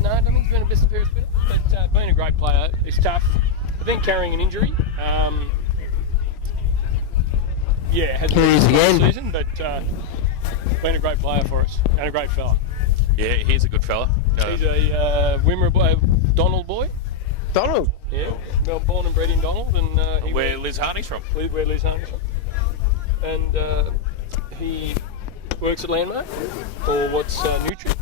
No, I don't think he's been a best and fairest winner, but being a great player is tough. But then carrying an injury, has Here he is been a again. season, but been a great player for us and a great fella. Yeah, he's a good fella. He's a Wimmera Donald boy. Donald. Yeah, well, born and bred in Donald, and where Liz Harney's from. where Liz Harney's from. And he works at Landmark, or what's Nutri.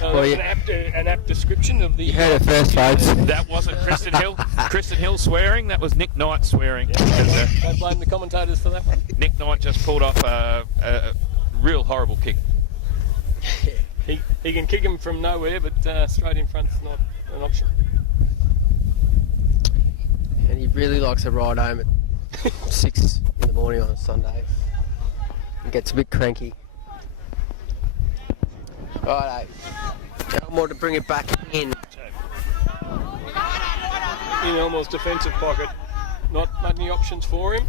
Well, an apt description of the. You heard it first, folks. That wasn't Kristen Hill. Kristen Hill swearing. That was Nick Knight swearing. Don't blame the commentators for that one. Nick Knight just pulled off a real horrible kick. He can kick him from nowhere, but straight in front's not an option. And he really likes to ride home at 6 in the morning on a Sunday. And gets a bit cranky. Righto. Elmore to bring it back in. In Elmore's defensive pocket, not many options for him.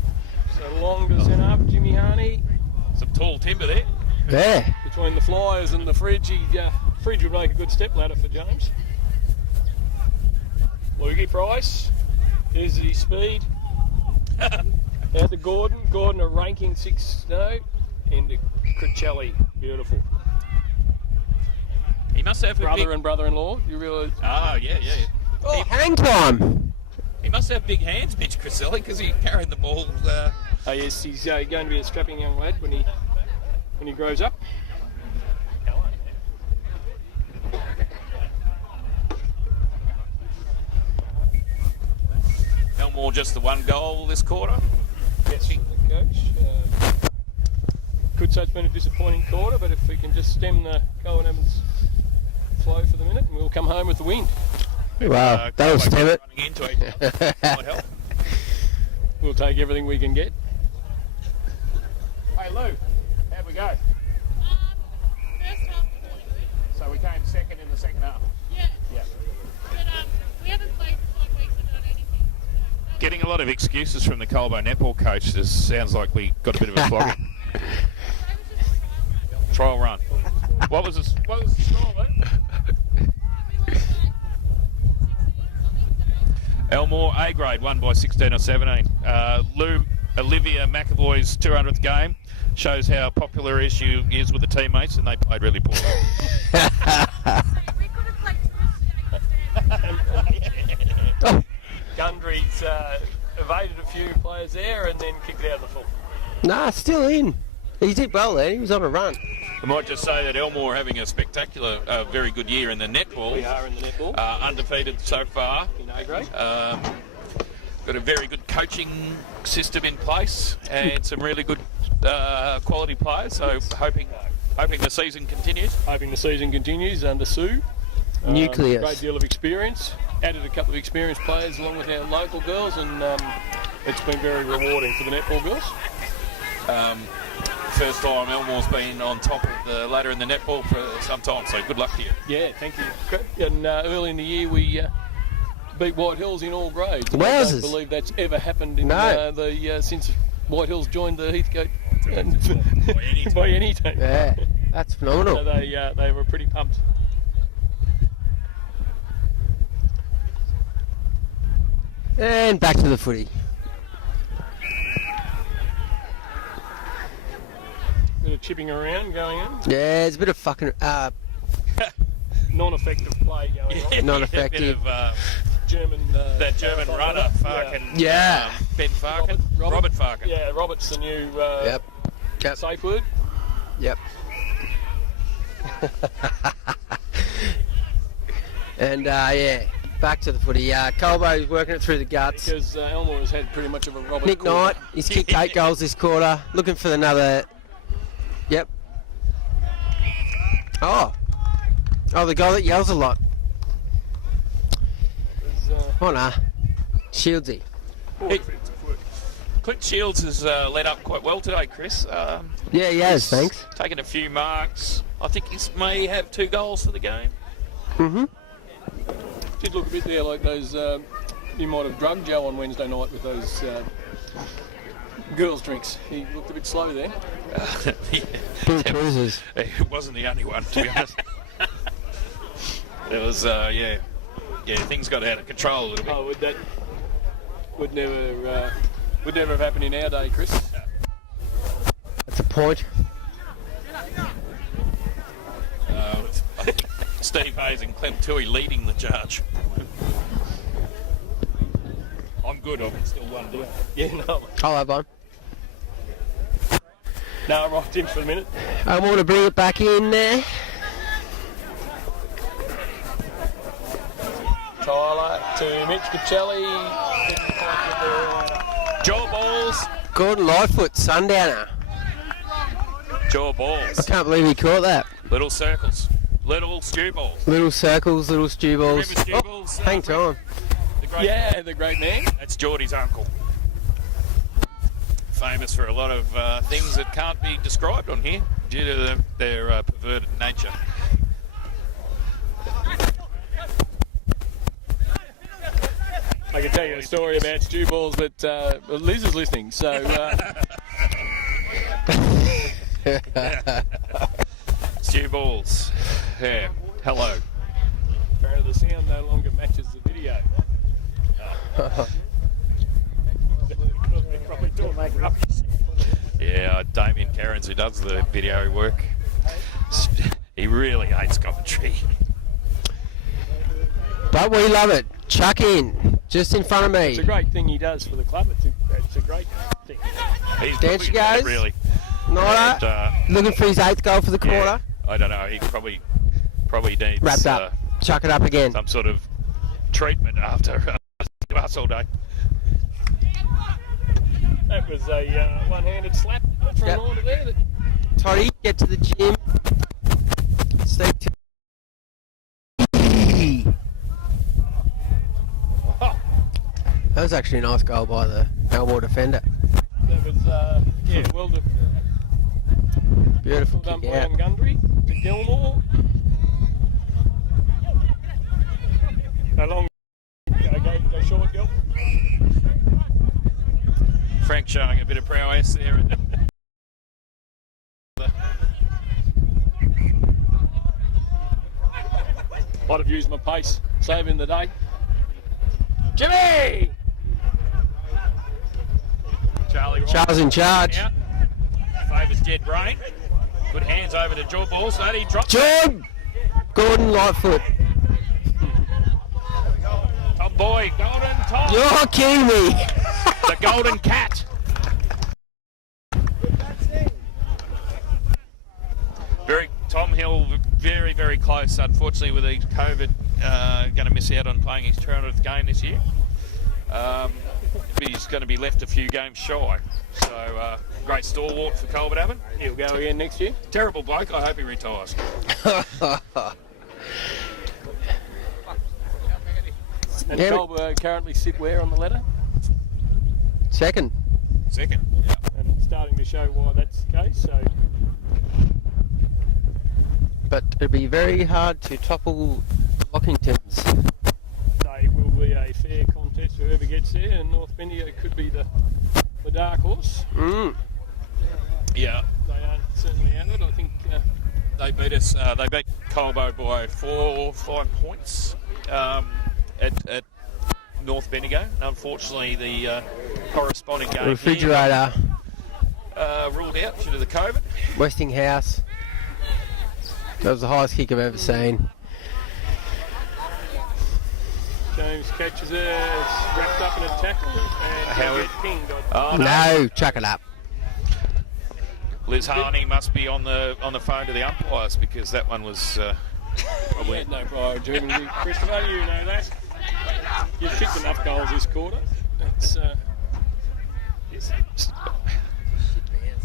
So long to send up, Jimmy Harney. Some tall timber there. Yeah. Between the Flyers and the Fridge, Fridge would make a good step ladder for James. Loogie Price, here's the speed. Out to Gordon. Gordon a ranking 6 into Cricelli. Beautiful. He must have a Brother big... and brother-in-law, you realise? Oh, yeah. Oh, hang time. He must have big hands, Mitch Criselli, because he's carrying the ball. Oh yes, he's going to be a strapping young lad when he grows up. Elmore just the one goal this quarter. Yes, Coach. Could say it's been a disappointing quarter, but if we can just stem the Colin Evans flow for the minute, and we'll come home with the win. Wow, that was stem it. Running into each other. Might help. We'll take everything we can get. Hey Lou, how'd we go? First half was really good. So we came second in the second half. Yeah. Yeah. But we haven't played for 5 weeks and done anything. So Getting a lot of excuses from the Colbo netball coach. This sounds like we got a bit of a flogging. it was just a trial run. Trial run. What was the score, mate? We lost like 16 something. Elmore A grade won by 16 or 17. Olivia McAvoy's 200th game shows how popular she is with the teammates, and they played really poorly. We could have played Tuesday. Gundry's evaded a few players there and then kicked it out of the full. Nah, still in. He did well there. He was on a run. I might just say that Elmore are having a spectacular, very good year in the netball. We are in the netball. Undefeated so far. In A grade. Got a very good coaching system in place and some really good quality players. So hoping the season continues. Hoping the season continues under Sue. Nucleus. Great deal of experience. Added a couple of experienced players along with our local girls, and it's been very rewarding for the netball girls. First time Elmore's been on top of the ladder in the netball for some time, so good luck to you. Yeah, thank you. And early in the year we beat White Hills in all grades. I Wowzers. don't believe that's ever happened in No. since White Hills joined the Heathcote By any team. by any team. Yeah, that's So phenomenal. they were pretty pumped. And back to the footy. Bit of chipping around going on. Yeah, it's a bit of fucking Non-effective play going on. not A effective. bit of German. that German runner, Farken. Yeah. Ben Farken. Robert Farken. Yeah, Robert's the new Yep. Yep. safe word. Yep. And yeah, back to the footy. Colbo's working it through the guts. Because Elmore has had pretty much of a Robert Nick quarter. Knight, he's kicked 8 goals this quarter. Looking for another. Yep. Oh, the guy that yells a lot. Oh nah, Shieldsy. Clint Shields has led up quite well today, Chris. Yeah, he has. Thanks. Taken a few marks. I think he may have 2 goals for the game. Did look a bit there like those. You might have drugged Joe on Wednesday night with those girls' drinks. He looked a bit slow there. Bill Cruisers. It wasn't the only one, to be honest. It was, yeah, things got out of control a little bit. Oh, would never have happened in our day, Chris. That's a point. Steve Hayes and Clem Toohey leading the charge. I'm good, I can still one do it. Yeah, no. I'll have one. No, right, Tim, for a minute. I want to bring it back in there. Tyler to Mitch Cacelli. Jaw balls. Gordon Lightfoot, Sundowner. Jaw I balls. can't believe he caught that. Little circles. Little stew balls. Little circles, little stew balls. Remember stew balls? Hang on. The great Yeah, the great man. That's Geordie's uncle. Famous for a lot of things that can't be described on here due to their perverted nature. I can tell you a story about stew balls, but Liz is listening, so Stew balls. Yeah. Hello. apparently the sound no longer matches the video. Probably doing rubbish. Yeah, Damien Cairns, who does the video work, he really hates commentary. But we love it. Chuck in. Just in front of me. It's a great thing he does for the club. It's a great thing. He's Dance probably guys? really. Nora, And, looking for his 8th goal for the quarter. yeah, I don't know. He probably needs Wrapped up. Chuck it up again. some sort of treatment after us all day. That was a one-handed slap from Yep. line to there. Toddy, get to the gym. Stay tuned. That was actually a nice goal by the Elmore defender. That was, well done. Beautiful Well done kick by out. Gundry to Gilmore. Go long. Go short, Gil. Frank showing a bit of prowess there. Might have used my pace, saving the day. Jimmy! Charlie Ryan Charles in charge. out. Favours dead brain. Good hands over to Joe Balls. That he drops. John! Gordon Lightfoot. Top boy, Golden Tom. You're kidding me. The Golden Cat. Tom Hill, very, very close. Unfortunately, with the COVID, going to miss out on playing his 200th game this year. He's going to be left a few games shy. So, great stalwart for Colbo. He'll go again next year. Terrible bloke. I hope he retires. And Yeah, Colbo currently sit where on the ladder? Second. Second. Yeah. And it's starting to show why that's the case. So But it'd be very hard to topple Lockingtons. they will be a fair contest, whoever gets there, and North Bendigo could be the dark horse. Mm. Yeah. They are certainly out of it. I think They beat us. They beat Colbo by 4 or 5 points at North Bendigo. Unfortunately, the corresponding game Refrigerator. here, ruled out due to the COVID. Westinghouse. That was the highest kick I've ever seen. James catches it, it's wrapped up in a tackle, and How they it- get pinged. Oh, No, chuck it up. Liz Harney must be on the phone to the umpires because that one was We probably. had no prior Germany. Christopher, you know that. You've kicked enough goals this quarter. It's,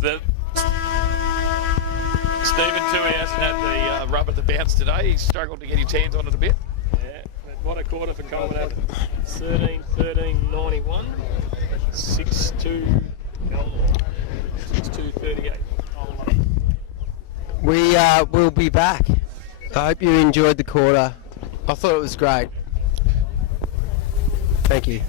The Stephen Tui hasn't had the rub of the bounce today. He's struggled to get his hands on it a bit. yeah, but what a quarter for Colbo. 13-13-91. 6-2 Elmore. 6-2-38. We will be back. I hope you enjoyed the quarter. I thought it was great. Thank you.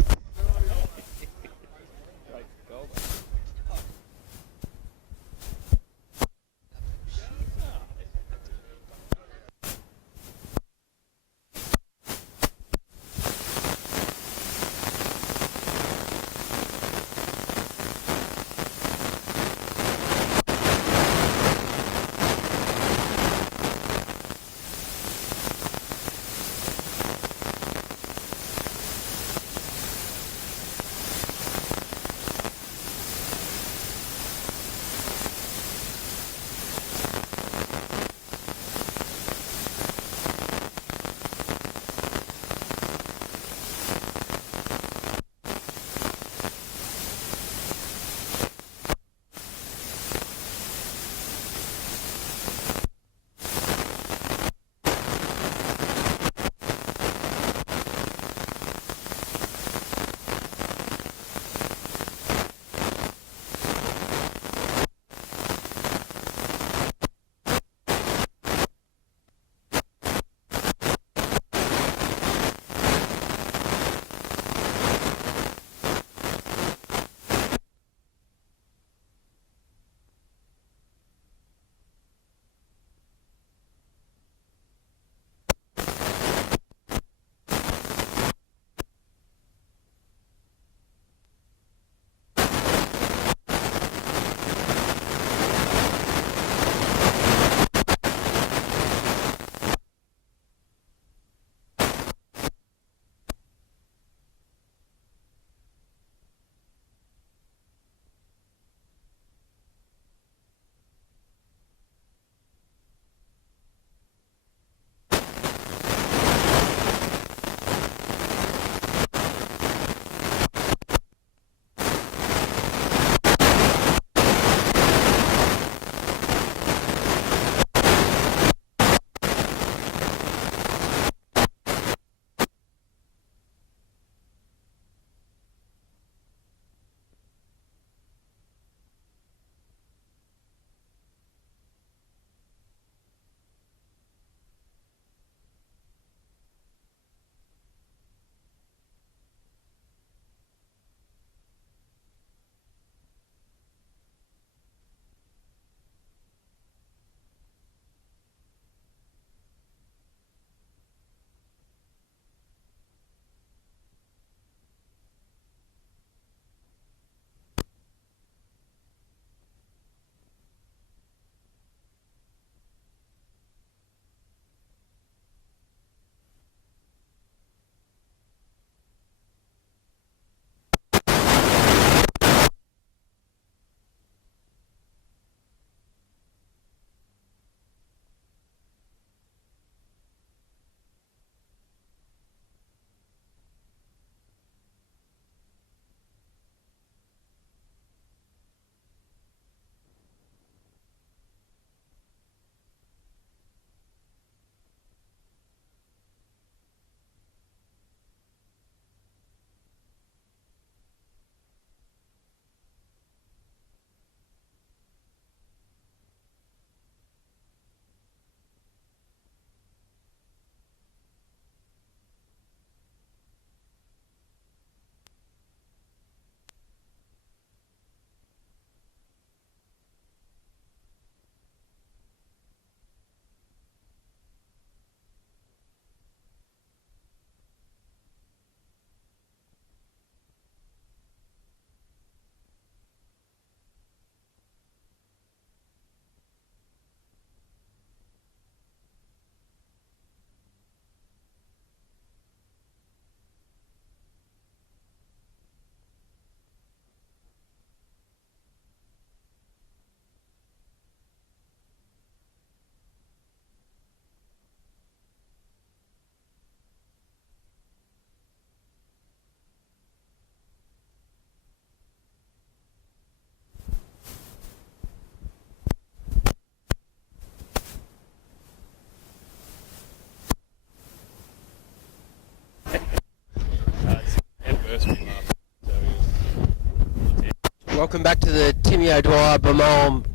Welcome back to the Timmy O'Dwyer Bamom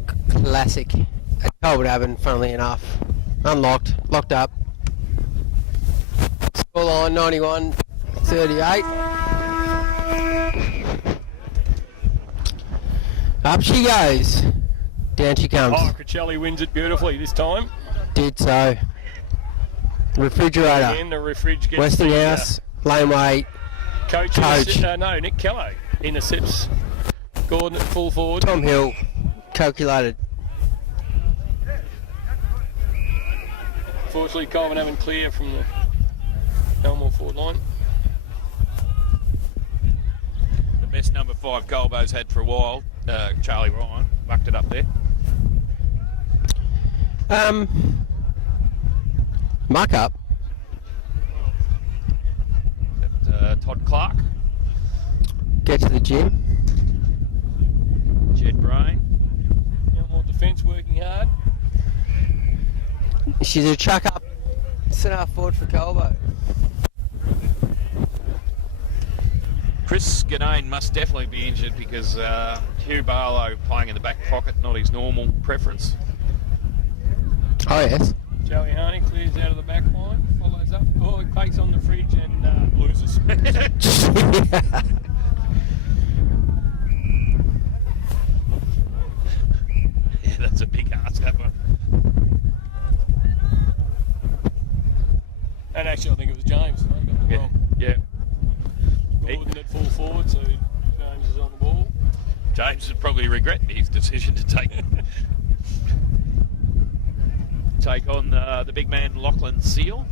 Classic at Colbo Abbon, funnily enough. Unlocked, locked up. Scoreline 91-38. Up she goes. Down she comes. Oh, Cricelli wins it beautifully this time. Did so. Refrigerator. Again, the Refrig gets Westinghouse. Laneway. Coach. Nick Kello intercepts Gordon at full forward. Tom Hill. Calculated. Fortunately, Colbo having clear from the Elmore forward line. The best number 5 Colbo's had for a while, Charlie Ryan, mucked it up there. Muck up. Todd Clark, Get to the gym. Jed Brain. Elmore defence working hard. She's a chuck up centre half forward for Colbo. Chris Ganane must definitely be injured because Hugh Barlow playing in the back pocket, not his normal preference. Oh yes. Joey Harney clears out of the back line, follows up. Oh, he takes on the fridge and loses. Yeah, that's a big ask, that one. And actually, I think it was James. I got it Yeah, wrong. yeah. Gordon at full forward, so James is on the ball. James would probably regret his decision to take on the big man Lachlan Seal.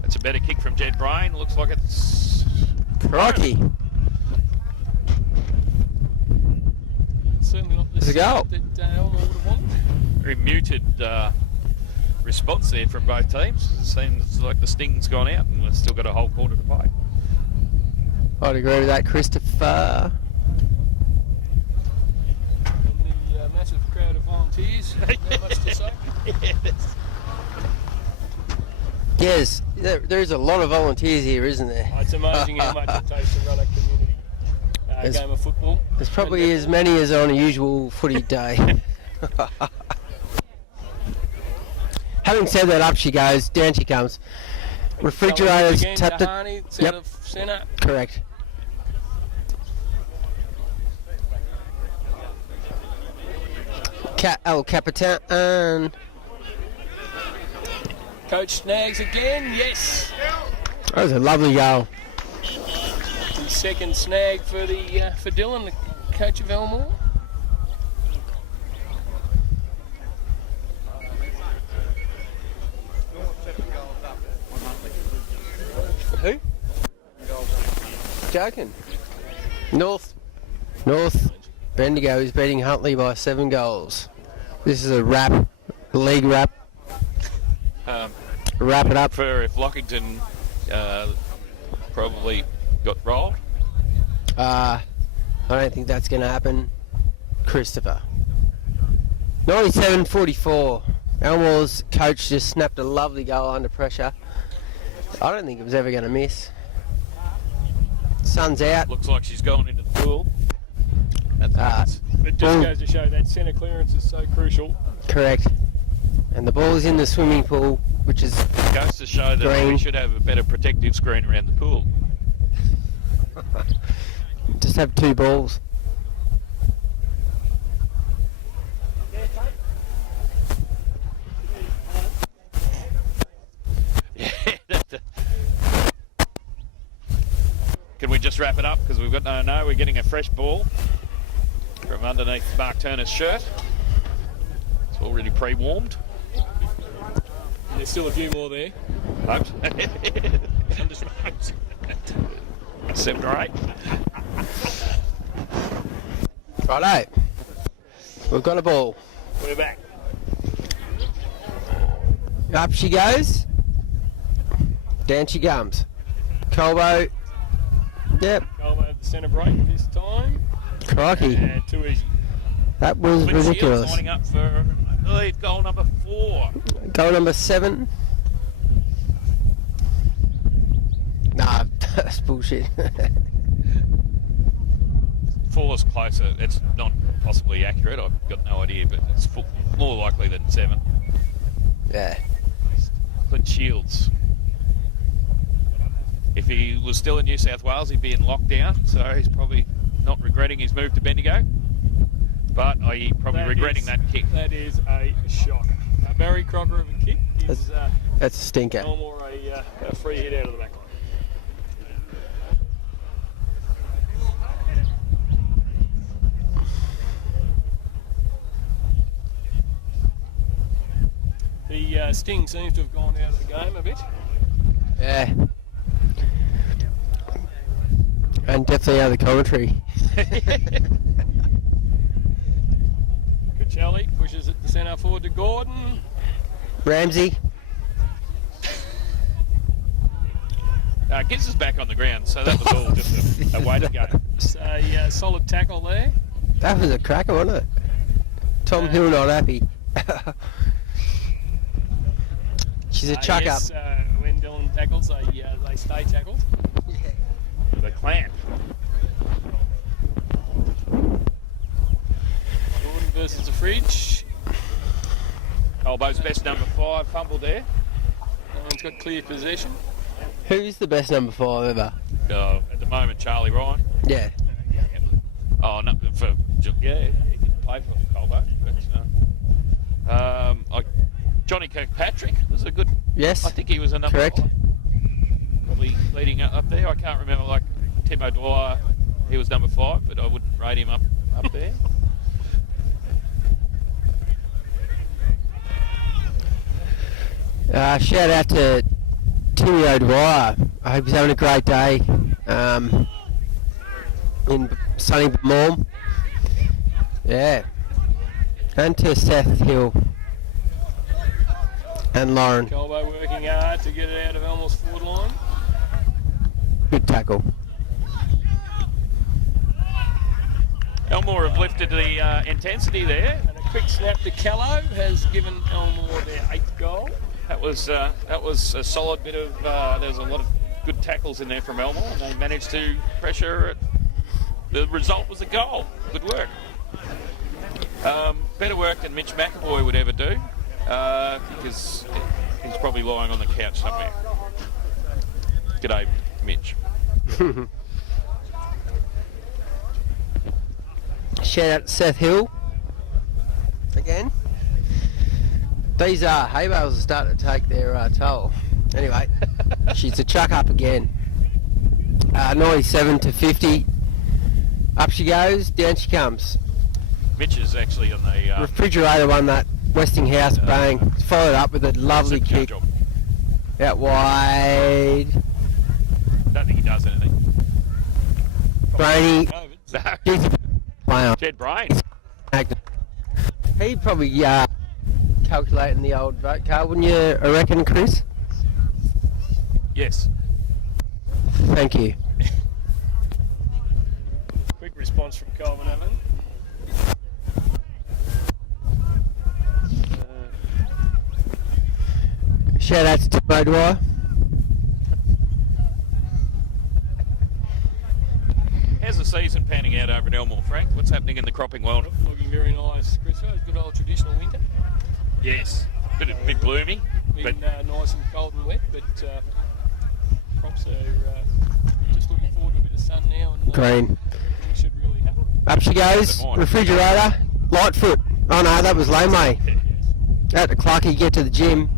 That's a better kick from Jed Bryan. Looks like it's Crikey. Certainly not the There's a goal. set that Elmore would have wanted. very muted response there from both teams. It seems like the sting's gone out and we've still got a whole quarter to play. I'd agree with that, Christopher. And the massive crowd of volunteers. Not much to say. Yes, there's a lot of volunteers here, isn't there? It's amazing how much it takes to run a community game of football. There's probably as many as on a usual footy day. Having said that, up she goes, down she comes. Refrigerators Again, tapped it. Tahani, Yep. of centre. Correct. El Capitan. Coach snags again, yes. That was a lovely goal. The second snag for Dylan, the coach of Elmore. Who? Joking. North Bendigo is beating Huntley by 7 goals. This is a league wrap. Wrap it up. For if Lockington probably got rolled. I don't think that's going to happen. Christopher. 97-44. Elmore's coach just snapped a lovely goal under pressure. I don't think it was ever going to miss. Sun's out. Looks like she's going into the pool. It just Ball- goes to show that centre clearance is so crucial. Correct. And the ball is in the swimming pool, which is Goes to show that Green. we should have a better protective screen around the pool. just have 2 balls. Can we just wrap it up? Because we've got no, we're getting a fresh ball from underneath Mark Turner's shirt. It's already pre-warmed. There's still a few more there. Hope. 7 or 8. Righto. We've got a ball. We're back. Up she goes. Down she comes. Colbo. Yep. Colbo at the centre break this time. Crikey. And too easy. That was Quinn Shields ridiculous. lining up for, I believe, goal number 4. Goal number 7. Nah, that's bullshit. 4 is closer. It's not possibly accurate. I've got no idea, but it's more likely than 7. Yeah. Clint Shields. If he was still in New South Wales, he'd be in lockdown, so he's probably not regretting his move to Bendigo. But he's probably regretting that kick. That is a shot. A Barry Crocker of a kick is That's a stinker. Elmore a free hit out of the back line. The sting seems to have gone out of the game a bit. Yeah. And definitely out of the commentary. Caccelli pushes it to centre forward to Gordon. Ramsey. Gets us back on the ground, so that was all just a way to go. It's a solid tackle there. That was a cracker, wasn't it? Tom Hill not happy. She's a chuck Yes, up. when Dylan tackles, they stay tackled. The clamp. Gordon versus the fridge. Colbo's best number 5 fumbled there. He's got clear possession. Who's the best number 5 ever? At the moment, Charlie Ryan. Yeah. Oh, no, he didn't play for Colbo. But, Johnny Kirkpatrick was a good. Yes. I think he was a number. Correct. 5. Probably leading up there. I can't remember, like Tim O'Dwyer, he was number 5, but I wouldn't rate him up there. Shout out to Timmy O'Dwyer. I hope he's having a great day in sunny Elmore. Yeah. And to Seth Hill and Lauren. Colbo working hard to get it out of Elmore's forward line. Good tackle. Elmore have lifted the intensity there. And a quick snap to Callow has given Elmore their 8th goal. That was a solid bit of. There's a lot of good tackles in there from Elmore, and they managed to pressure it. The result was a goal. Good work. Better work than Mitch McAvoy would ever do, because he's probably lying on the couch somewhere. G'day, Mitch. Shout out to Seth Hill. Again. These hay bales are starting to take their toll. Anyway, she's a chuck up again. 97 to 50. Up she goes, down she comes. Mitch is actually on the. Refrigerator won that Westinghouse bang. Followed up with a lovely kick. Job. Out wide. Don't think he does anything. Brainy. No. He's a player. Jed Brain. He'd probably calculate in the old vote card, wouldn't you, I reckon, Chris? Yes. Thank you. Quick response from Colvin Evan. Shout out to Tim O'Dwyer. How's the season panning out over at Elmore, Frank? What's happening in the cropping world? Looking very nice, Chris. Good old traditional winter. Yes. Bit gloomy. Been nice and cold and wet, but crops are just looking forward to a bit of sun now. And Green. things should really happen. Up she goes. Refrigerator. Lightfoot. Oh no, that was Lame. Out to Clarkie, get to the gym.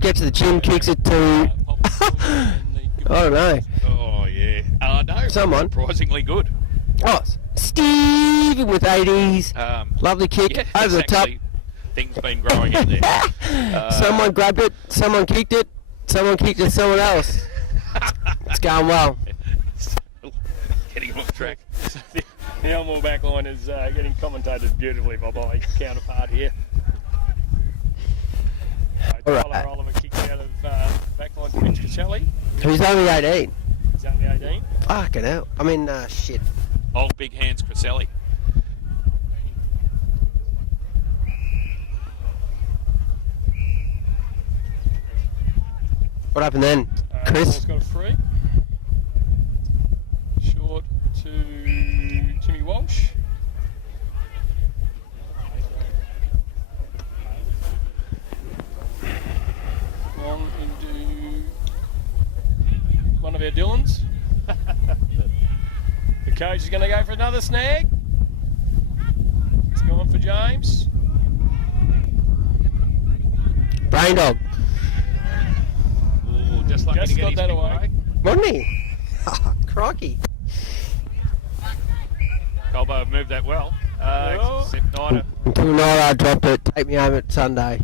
Kicks it to... I don't know. Oh, yeah. No. Someone. Surprisingly good. Oh, Steve with 80s. Lovely kick. Yeah, Over the top. Things been growing in there. Someone grabbed it. Someone kicked it. Someone kicked it to someone else. It's going well. Getting off track. The Elmore back line is getting commentated beautifully by my counterpart here. Tyler Oliver kicked out of back line to Mitch Caccelli. He's only 18. He's only 18. Fucking hell. I mean, shit. Old big hands Crisselli. What happened then, Elmore's Chris? got a free. to Timmy Walsh. On into one of our Dylans. The coach is going to go for another snag. It's going for James. Brain dog. Ooh, just lucky Just to get got his that pick away. Wasn't he? Crikey. Colbo have moved that well. Well. Except Nida. Until night I drop it, take me home at Sunday,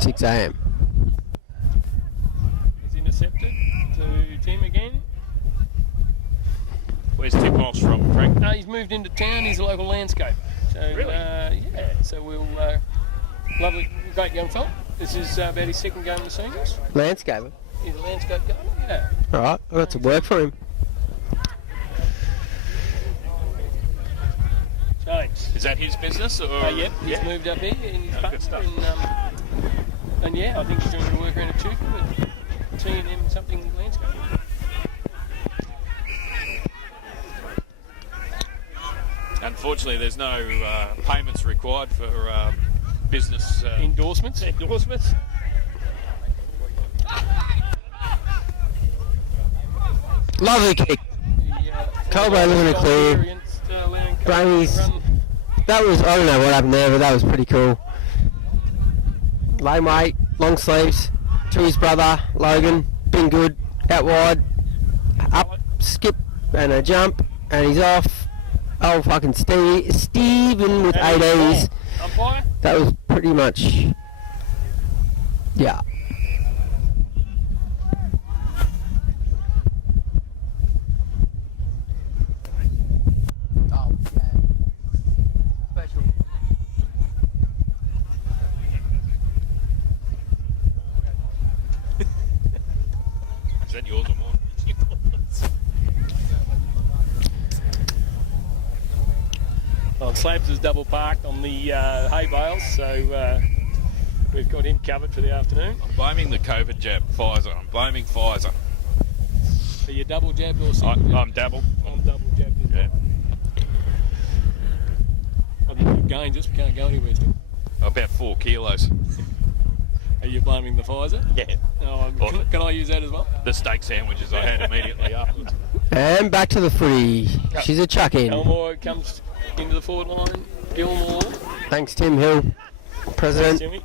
6 a.m. He's intercepted to Tim again. Where's Tim Walsh from, Frank? He's moved into town. He's a local landscaper. So, Really? yeah. So we'll lovely, great young fella. This is about his second game of the seniors. Landscaper. He's a landscape guy. Yeah. Alright, I've got to work for him. James. Is that his business? Or? Yep. He's moved up here in his Oh, pub. good stuff. And yeah, I think he's doing good work around a Chuka with T&M something landscape. Unfortunately, there's no payments required for business Endorsements. endorsements. Lovely kick. Colbo looking to clear. Brainies. That was, I don't know what happened there, but that was pretty cool. Lane weight, long sleeves, to his brother, Logan, been good, out wide, up, skip, and a jump, and he's off. Oh, fucking Steven with 8 E's. Umpire. That was pretty much, yeah. Oh, yeah. Special. Is that yours or mine? Well, Slabs is double parked on the hay bales, so we've got him covered for the afternoon. I'm blaming the COVID jab, Pfizer. I'm blaming Pfizer. Are you double jabbed or single? I'm dabble. I'm double jabbed. Yeah. I think we've gained just, we can't go anywhere still. About 4 kilos. Are you blaming the Pfizer? Yeah. Oh, can I use that as well? The steak sandwiches I had immediately afterwards. And back to the footy. She's a chuck in. Elmore comes into the forward line. Gilmore. Thanks, Tim Hill, President, Timmy.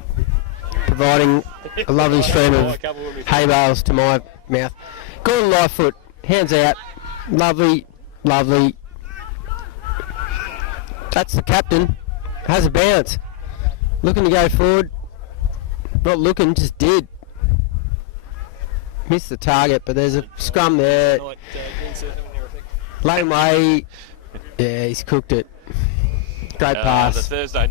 providing a lovely stream Oh, of a couple of me. hay bales to my mouth. Gordon Lightfoot, hands out. Lovely, lovely. That's the captain. Has a bounce. Looking to go forward. Not looking, just did. Missed the target, but there's a scrum there. Night, insert them in there, I think. Lane way. Yeah, he's cooked it. Great The pass. Thursday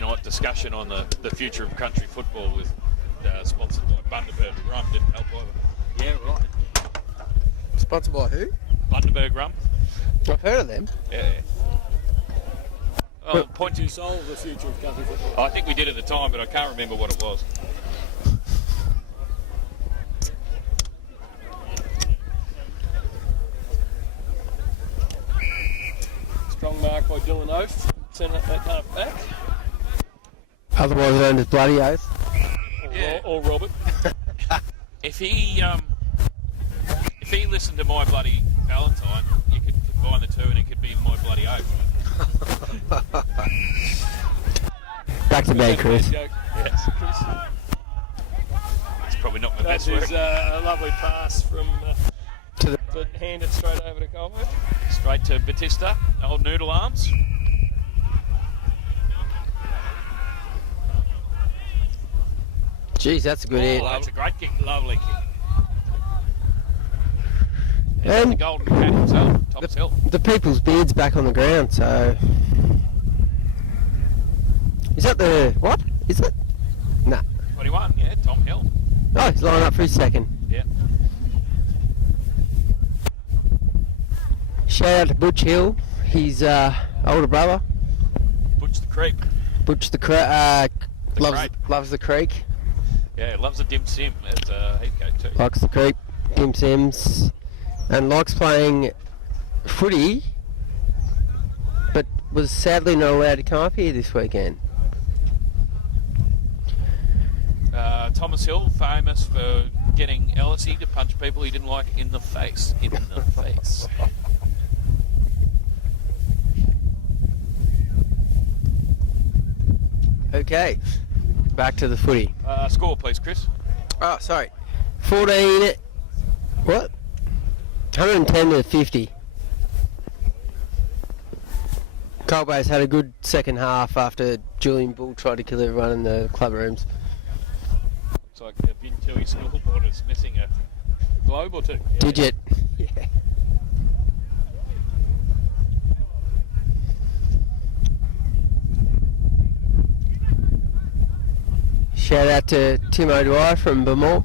night discussion on the future of country football with sponsored by Bundaberg Rum didn't help either. Yeah, right. Sponsored by who? Bundaberg Rum. I've heard of them. Yeah. Oh, point To solve the future of country football. I think we did at the time, but I can't remember what it was. Strong mark by Dylan Oath. Send that half back. Otherwise known as Bloody Oath. Yeah. Or Robert. If he listened to My Bloody Valentine, you could combine the two and it could be My Bloody Oath. Back to bed, Chris. Joke. Yes. It's probably not my That best work. is a lovely pass from To the to hand it straight over to Colbo. Straight to Batista, old noodle arms. Jeez, that's a good hit. Oh, that's a great kick. Lovely kick. And And- the golden cat himself, Thomas Hill. The people's beard's back on the ground, so. Is that the. What? Is it? Nah. 21, yeah, Tom Hill. Oh, he's lining up for his second. Yeah. Shout out to Butch Hill, his older brother. Butch the Creek. Butch the Creek. loves the creek, Yeah, loves a dim sim as a head coach too. likes the creek. Tim Sims, and likes playing footy, but was sadly not allowed to come up here this weekend. Thomas Hill, famous for getting Ellisy to punch people he didn't like in the face. In the face. Okay, back to the footy. Score, please, Chris. Oh, sorry. 14. What? 110 to 50. Colbo's had a good second half after Julian Bull tried to kill everyone in the club rooms. Looks like the Vintui scoreboard is missing a globe or two. Digit. Yeah. Shout out to Tim O'Dwyer from Elmore.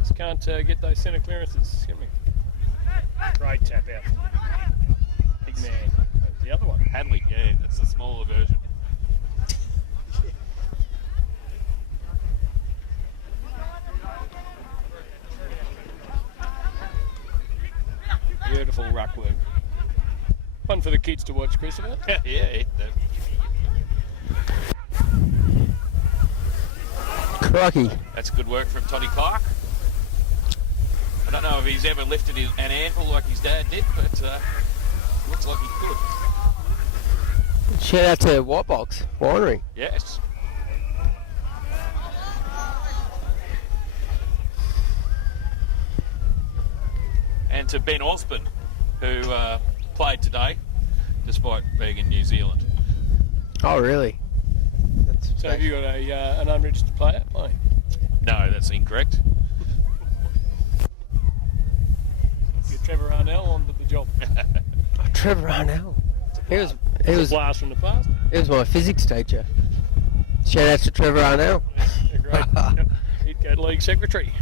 Just can't get those centre clearances. Give me. Great tap out. Big man. That was the other one. Hadley, yeah, that's the smaller version. Beautiful ruck work. Fun for the kids to watch, Christopher. Yeah. Crikey. That's good work from Toddy Clark. I don't know if he's ever lifted an ankle like his dad did, but looks like he could. Shout out to Whitebox Winery. Yes. And to Ben Osborne, who played today, despite being in New Zealand. Oh, really? That's So have you got an unregistered player playing? No, that's incorrect. Get Trevor Arnell onto the job. Oh, Trevor Arnell. It's a blast from the past. He was my physics teacher. Shout out to Trevor Arnell. A great he'd go to league secretary.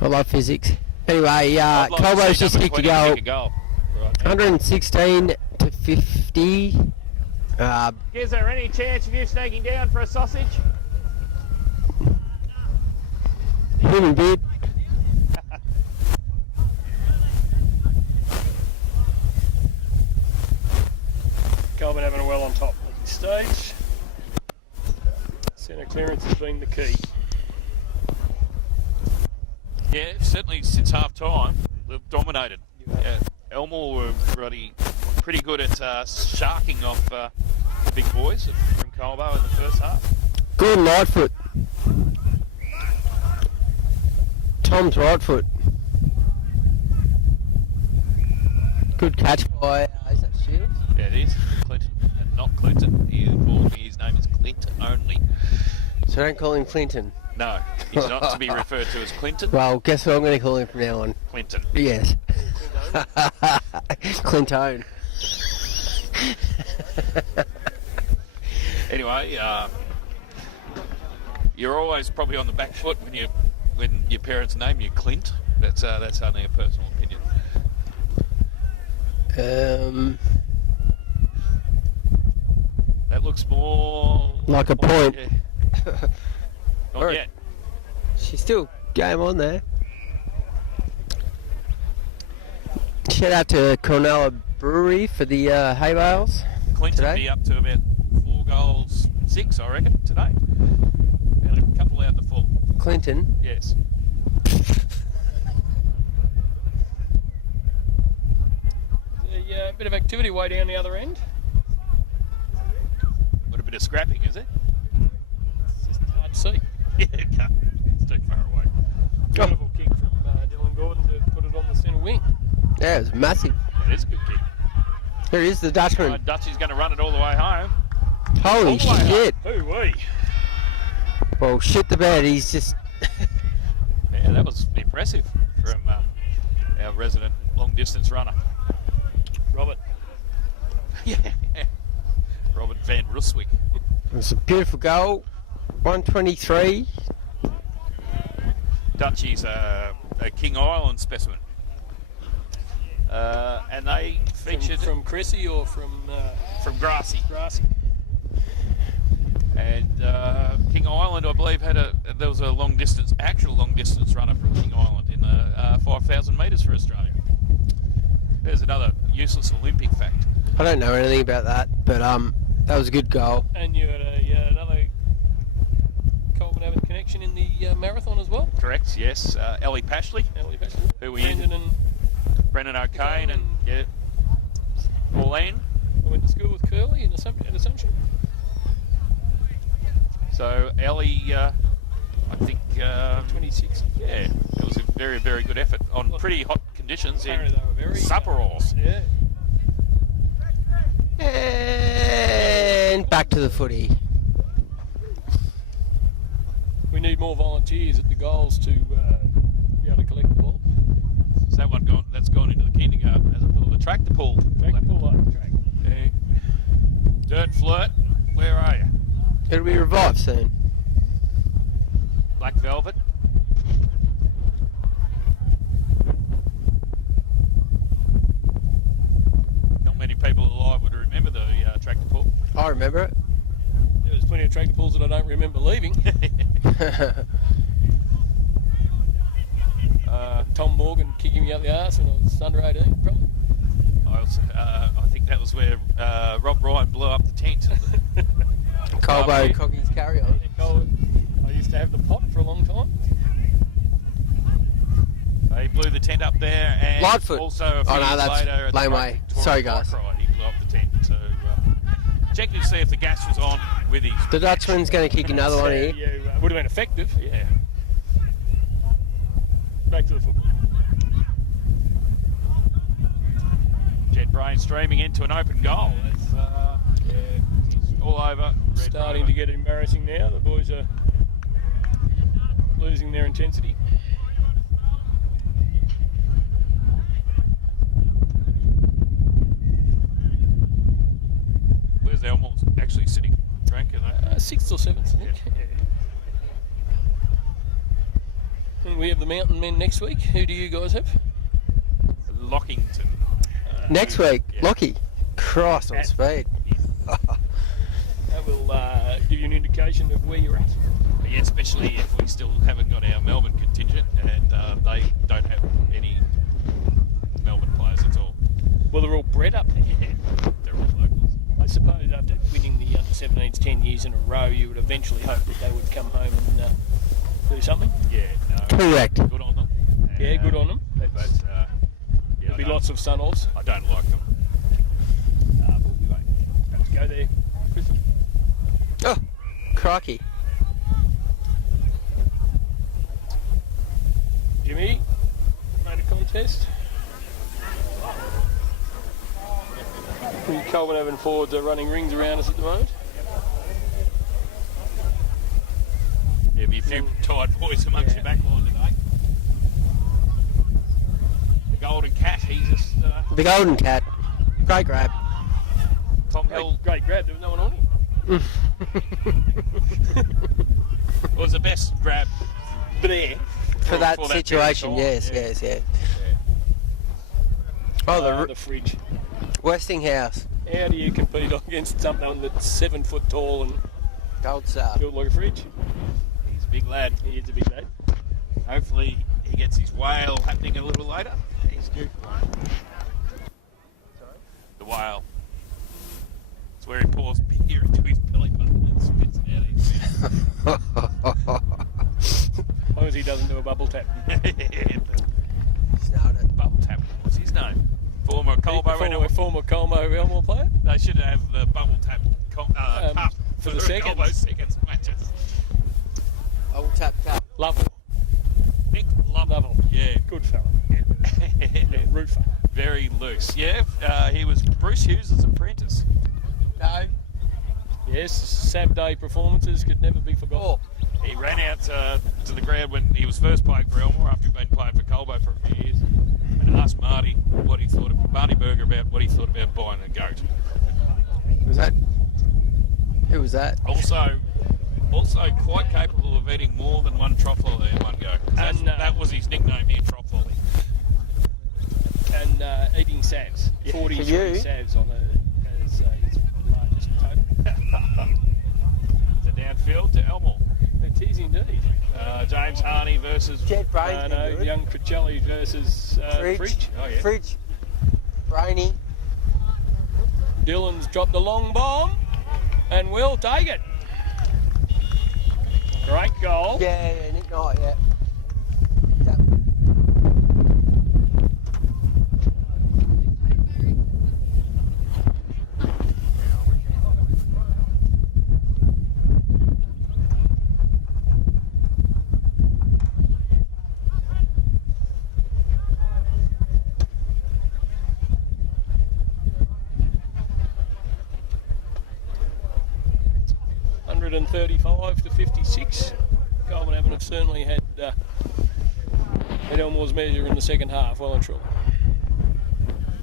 I love physics. Anyway, I'd like to Colbo's see just number kicked a 20 goal. kick a goal. Right. 116 to 50. Is there any chance of you sneaking down for a sausage? Human beard. Colvin having a well on top at this stage. Centre clearance has been the key. Yeah, certainly since half time, they've dominated. Yeah, Elmore were pretty good at sharking off the big boys from Colbo in the first half. Gordon Lightfoot. Tom's right foot. Good catch by, is that Shields? Yeah, it is. Clinton, and not Clinton. He informed me his name is Clinton only. So don't call him Clinton. No, he's not to be referred to as Clinton. Well, guess what I'm going to call him from now on? Clinton. Yes. Clinton. Anyway, you're always probably on the back foot when your parents name you Clint. That's only a personal opinion. That looks more Like a point. Yeah. Not Alright. yet. She's still game on there. Shout out to Cornella Brewery for the hay bales. Clinton Today? be up to about 4 goals, 6, I reckon, today. And a couple out the full. Clinton. Yes. A bit of activity way down the other end. Got a bit of scrapping, is it? It's just hard to see. Yeah, it's too far away. Beautiful kick from Dylan Gordon to put it on the centre wing. Yeah, it was massive. It is a good kick. Here is the Dutchman. Dutchy's going to run it all the way home. Holy all the way shit. Hoo-wee. Well, shit the bed. He's just... Yeah, that was impressive from our resident long-distance runner. Robert. Yeah. Robert Van Ruswick. It was a beautiful goal. 123. Dutchy's a King Island specimen. And they featured from Cressy or from Grassy. Grassy. And King Island, I believe, there was a actual long distance runner from King Island in the 5,000 metres for Australia. There's another useless Olympic fact. I don't know anything about that, but that was a good goal. And you had another Colbo Abbott connection in the marathon as well. Correct, yes. Ellie Pashley, who we Brendan O'Kane and Pauline. I went to school with Curly at Assumption. So Ellie, I think 26. yeah, it was a very, very good effort on pretty hot conditions in Apparently they were very Supperalls. Yeah. And back to the footy. We need more volunteers at the goals to be able to collect the ball. Is that one that's gone into the kindergarten, hasn't it? Or the tractor pull? Tractor pull up the track. Yeah. Dirt Flirt, where are you? It'll be revived soon. Black Velvet. Not many people alive would remember the tractor pull. I remember it. There's plenty of tractor pulls that I don't remember leaving. Tom Morgan kicking me out the arse when I was under 18, probably. I think that was where Rob Ryan blew up the tent. Colbo Cocky's carry on. I used to have the pot for a long time. He blew the tent up there, and Lightfoot. also a few years that's later at the laneway. Victoria Sorry, guys. Bike Ride, he blew up the tent. So checking to see if the gas was on with his. The Dutchman's going to kick another one here. Yeah, would have been effective. Yeah. Back to the football. Jet Brain streaming into an open goal. It's, it's all over. Starting to get embarrassing now. The boys are losing their intensity. Where's Elmore actually sitting? Frank, are they? 6th or 7th, I think. Yeah. And we have the Mountain Men next week. Who do you guys have? Lockington. Next week, Yeah. Lockie. Christ on speed. That will give you an indication of where you're at. Yeah, especially if we still haven't got our Melbourne contingent and they don't have any Melbourne players at all. Well, they're all bred up there. They're all locals. I suppose after winning the under-17s 10 years in a row, you would eventually hope that they would come home and do something. Yeah, no. Correct. Good on them. Yeah, good on them. But There'll be lots of sun-offs. I don't like them. But we won't have to go there, Chris. Oh, crikey. Jimmy made a contest. The Colbo forwards are running rings around us at the moment. There'll be a few tired boys amongst your back line today. The Golden Cat, he's just... The Golden Cat. Great grab. Tom Hill Great grab, there was no one on him. was the best grab there. For that period of situation, time. yes. Oh, The fridge. Westinghouse. How do you compete against something that's 7 foot tall and Gold star. built like a fridge? He's a big lad. He is a big lad. Hopefully he gets his whale happening a little later. He's good. The whale. It's where he pours beer into his belly button and spits it out his mouth. As long as he doesn't do a bubble tap. Snarled it. Bubble tap. What's his name? Former Colbo. Former Colbo Elmore player. They should have the bubble tap cup for the seconds. Colbo seconds matches. I will tap. Lovell. Nick Lovell. Yeah. Good fella. Yeah, roofer. Very loose. Yeah. He was Bruce Hughes' apprentice. No. Yes, Sab Day performances could never be forgotten. He ran out to the ground when he was first playing for Elmore after he'd been playing for Colbo for a few years, and asked Marty what he thought of Marty Berger about what he thought about buying a goat. Who was that? Also quite capable of eating more than one trough-volley in one go. And, That was his nickname here, trough-volley. And 43 you. savs on as his largest total. To downfield to Elmore. It is indeed. James Harney versus Jed Brain's been good. young Cricelli versus Fridge. Oh, yeah. Fridge. Brainy. Dylan's dropped a long bomb and will take it. Great goal. Yeah, Nick Knight, yeah. Yep. 135 to 56. Coleman Abbott have certainly had Elmore's measure in the second half, well and truly.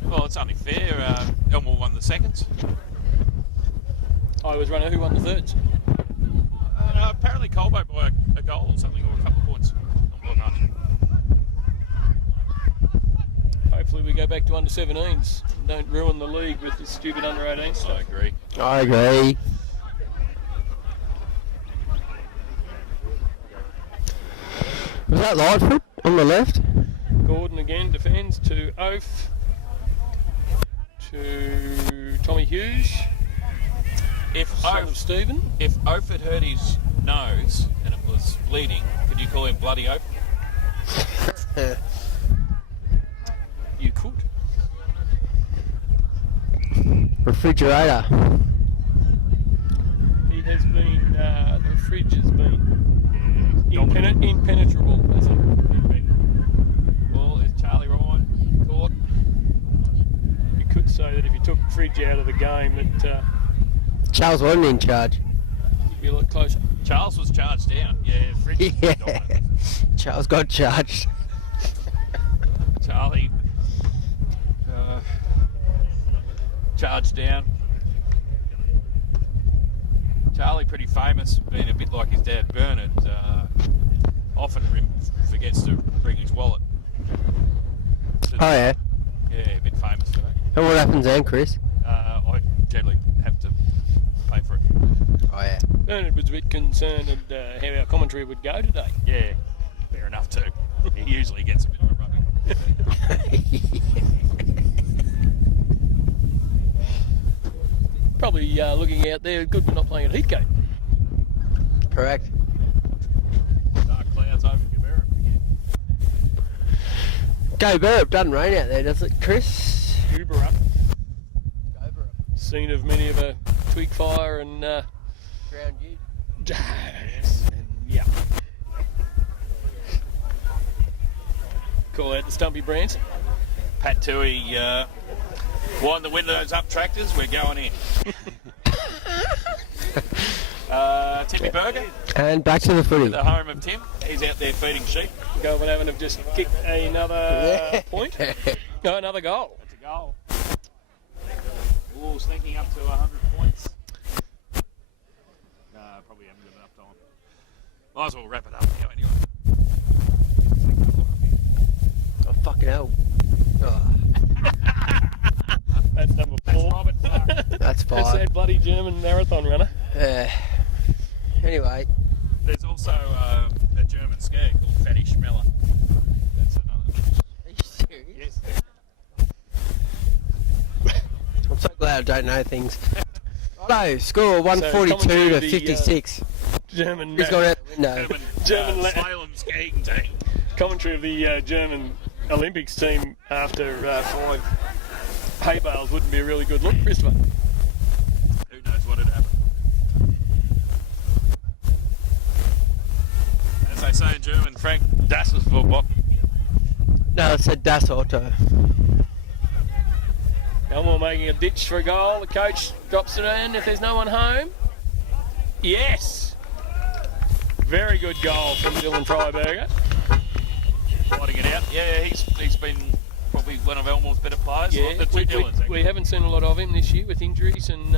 Well, it's only fair. Elmore won the seconds. I was runner. Who won the thirds? Apparently Colbo by a goal or something, or a couple of points. Not much. Hopefully we go back to under 17s. Don't ruin the league with this stupid under 18 I stuff. agree. I agree. Was that Lightfoot on the left? Gordon again defends to Oaf, to Tommy Hughes, If son of Oaf, Stephen. if Oaf had hurt his nose and it was bleeding, could you call him Bloody Oaf? You could. Refrigerator. He has been, the fridge has been impenetrable, has it? Well, is Charlie Ryan caught? You could say that if you took Fridge out of the game, that Charles wasn't in charge. you'd be a lot closer. Charles was charged down. Yeah, Fridge was Yeah. dominant. Charles got charged. Charlie charged down. Charlie, pretty famous, being a bit like his dad Bernard, often forgets to bring his wallet. Oh, yeah. Yeah, a bit famous for that. And what happens then, Chris? I generally have to pay for it. Oh, yeah. Bernard was a bit concerned at how our commentary would go today. Yeah, fair enough too. He usually gets a bit of a rubbing. Probably looking out there, good we're not playing at Heathgate. Correct. Dark clouds over Canberra. Go Burp, doesn't rain out there, does it, Chris? Uber up. Go Burp. Scene of many of a twig fire and Ground you. yeah. Call out the Stumpy Branson. Pat Toohey, wind the windows up, tractors, we're going in. Timmy Berger, And back to the footy. the home of Tim, he's out there feeding sheep. Goulburn Haven have just kicked another Yeah. point. No, another goal. That's a goal. Ooh, sneaking up to 100 points. Probably haven't given enough time. Might as well wrap it up now anyway. Oh, fucking hell. Oh, That's number 4. Robert Clark. that's That's fine. that bloody German marathon runner. Anyway, There's also a German skier called Fatty Schmeller. That's another. are you serious? Yes. I'm so glad I don't know things. Righto, score 142 commentary to of the, 56. German Who's gone out the window? German la- slalom skiing team. commentary of the German Olympics team after 5 hay bales wouldn't be a really good look, Christopher. Who knows what had happened? As they say in German, Frank, das ist verboten. No, I said Das Auto. Elmore making a ditch for a goal. The coach drops it in if there's no one home. Yes! Very good goal from Dylan Freiberger. Fighting it out. Yeah, he's been probably one of Elmore's better players. Yeah, The two Dylans, we actually. haven't seen a lot of him this year with injuries and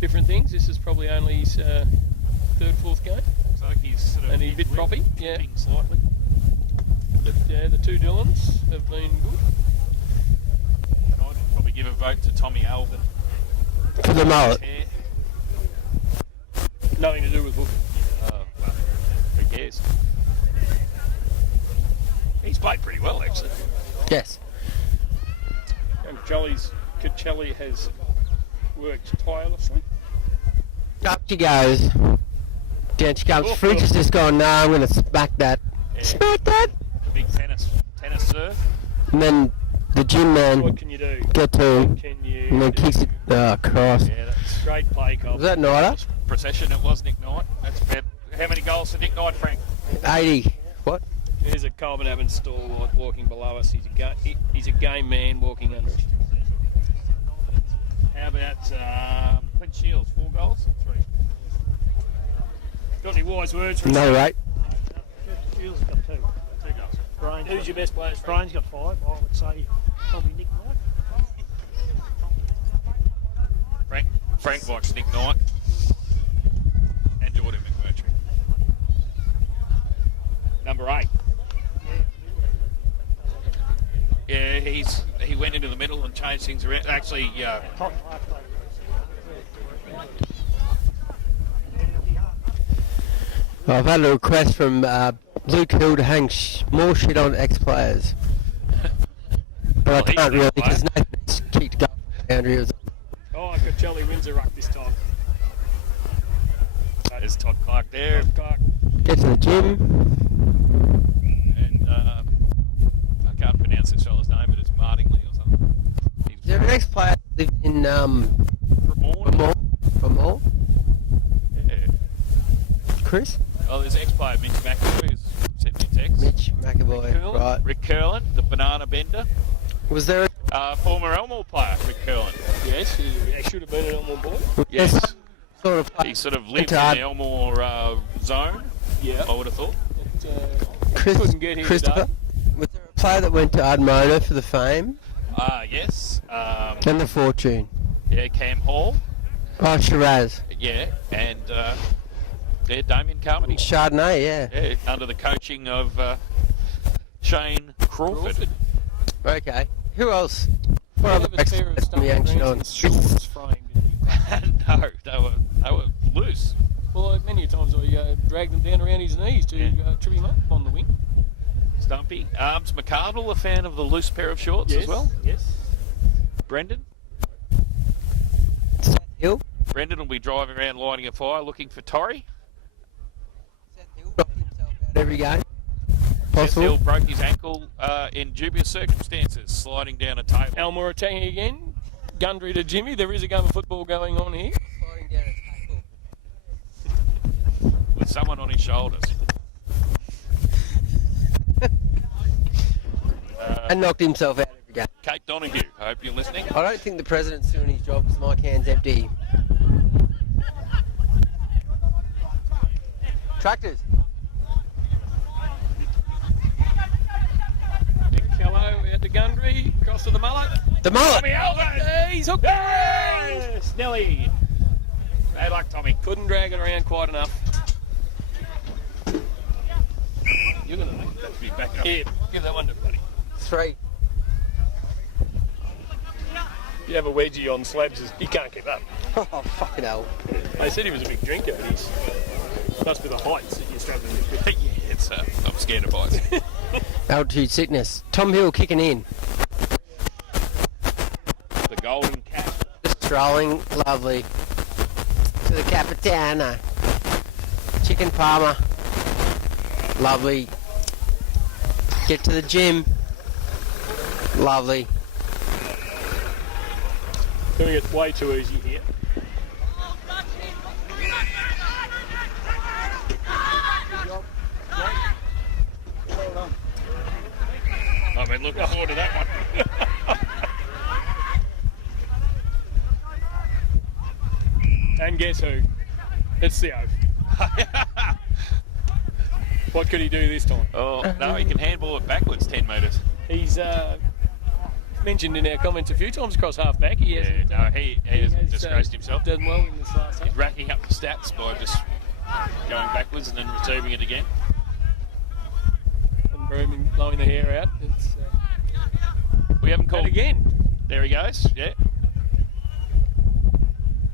different things. This is probably only his third, fourth game. Looks like he's sort of And he's a bit proppy, yeah. limping slightly. But the two Dylans have been good. And I'd we give a vote to Tommy Alvin. For the mullet. Hair. Nothing to do with football. Well, who cares? He's played pretty well, actually. Yes. And Cacelli has worked tirelessly. Up she goes. Down she comes. Fridge has just gone, no, I'm going to smack that. Yeah. Smack that! The big tennis serve. And then the gym man What can you do? get to him Can you? and then kicks it. Oh, Christ. Yeah, that's Great play, Colbo. Was that Nida? procession. It was Nick Knight. That's about how many goals for Nick Knight, Frank? 80. What? Here's a Colbo Abbott stalwart walking below us. He's a game man walking under us. How about Clint Shields? 4 goals? 3. Got any wise words for No, right? Shields has got 2. 2 goals. Brian's Who's your best players? Brian's got 5. I would say probably Nick Knight. Frank likes Nick Knight and Jordan McMurtry. Number 8. Yeah, he went into the middle and changed things around. Actually, I've had a request from Luke Hill to hang more shit on ex-players. But Well, I he's can't an really ex-player. because Nathan's kicked goal. Andrew was Oh, Cacelli wins a ruck this time. there's Todd Clark there. Clark. get to the gym. And I can't pronounce this fella's name, but it's Martingley or something. Is there an ex-player that lived in Vermorn? Vermont? Yeah. Chris? Oh, there's ex-player Mitch McAvoy who's sent me a text. Mitch McAvoy. Curlin? Right. Rick Curlin, the banana bender. Was there Former Elmore player, Rick Curlin. Yes, he should have been an Elmore boy. Yes. sort of He sort of lived in Retard. the Elmore zone, Yeah. I would have thought. But, couldn't get here Christopher? today. Was there a player that went to Ardmona for the fame Yes. and the fortune? Yeah, Cam Hall. Oh, Shiraz. Yeah, and Damien Carmody. Chardonnay, yeah. Yeah, under the coaching of Shane Crawford. Okay. Who else? What They other have a pair of ex-players can we action on? shorts framed. No, they were loose. Well, many times I dragged them down around his knees to trip him up on the wing. Stumpy. Arms McCardle, a fan of the loose pair of shorts as well. Yes. Brendan. Seth Hill. Brendan will be driving around lighting a fire looking for Torrey. Seth Hill knocked himself out every game. Seth Possible. Hill broke his ankle in dubious circumstances, sliding down a table. Elmore attacking again. Gundry to Jimmy. There is a game of football going on here. Sliding down a tackle. With someone on his shoulders. And knocked himself out every game. Kate Donahue, I hope you're listening. I don't think the president's doing his job because my can's empty. Tractors. Nick Kello out to Gundry. Across to the mullet. The mullet. Tommy Alvin! He's hooked. Yes, Nelly. Bad luck, Tommy. Couldn't drag it around quite enough. You're going to make That'd be back up. Here, give that one to buddy. 3. You have a wedgie on slabs, he can't keep up. Oh, fucking hell. They said he was a big drinker, but he's must be the heights that you're struggling with. Yeah, it's I'm scared of heights. Altitude sickness. Tom Hill kicking in. The golden cat. Just strolling. Lovely. To the Capitana. Chicken Palmer. Lovely. Get to the gym. Lovely. Doing it way too easy here. I've been looking forward to that one. And guess who? It's the oath. What could he do this time? Oh, no, he can handball it backwards 10 metres. He's mentioned in our comments a few times across half back. He Yeah, hasn't. no, he has disgraced himself. Done well in this last half. He's racking up the stats by just going backwards and then retrieving it again. And Brooming blowing the hair out. It's We haven't and called again. There he goes. Yeah.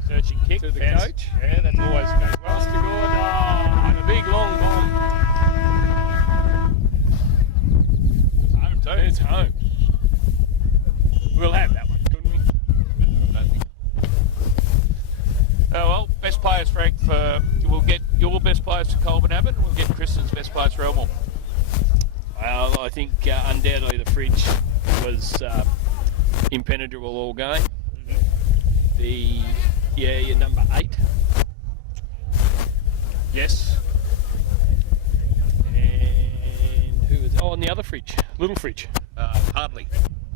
Searching kick. To the Fence. coach. Yeah, that's always goes well. That's the good. Oh, and a big long bomb. It's home too. It's home. We'll have that one, couldn't we? Oh well, best players, Frank. We'll get your best players for Colbo and Abbott, and we'll get Kristen's best players for Elmore. Well, I think undoubtedly the fridge was impenetrable all game. Your number 8. Yes. And who was? Oh, and the other fridge, little fridge, Hardly.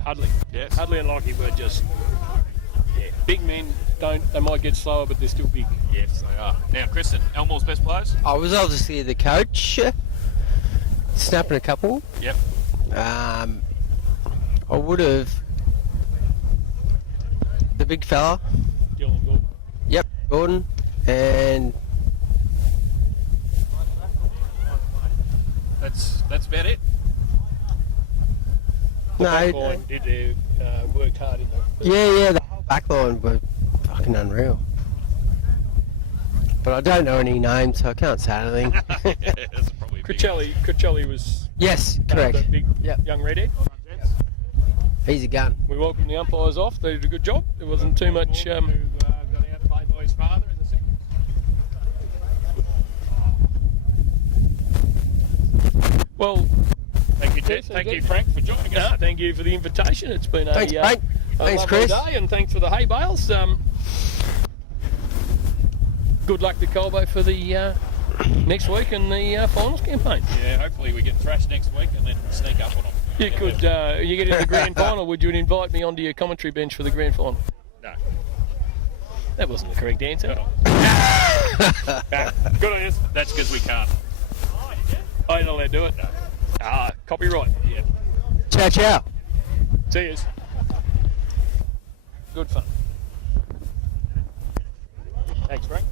Hudley. Yes. Hudley and Lockie were just big men. They might get slower, but they're still big. Yes, they are. Now, Kristen, Elmore's best players. I was obviously the coach, snapping a couple. Yep. I would have the big fella. Dylan Gould. Yep, Gordon, and That's about it. The no, backline did worked hard in the yeah, the whole backline were fucking unreal. But I don't know any names, so I can't say anything. That's probably a big Crucelli was Yes, correct. the big Yep. young redhead. He's a gun. We welcomed the umpires off. They did a good job. There wasn't too much. Who got out Playboy's father in the second. Well, Thank you, Ted. Yes, Thank indeed. you, Frank, for joining us. thank you for the invitation. It's been Thanks, Frank. a Thanks, lovely Chris. day, and thanks for the hay bales. Good luck to Colbo for the next week and the finals campaign. Yeah, hopefully we get thrashed next week and then sneak up on them. You could, you get in the grand final. Would you invite me onto your commentary bench for the grand final? No. That wasn't the correct answer. Good on you. That's because we can't. I ain't allowed to do it. No. Copyright. Yeah. Ciao, ciao. Cheers. Good fun. Thanks, Frank.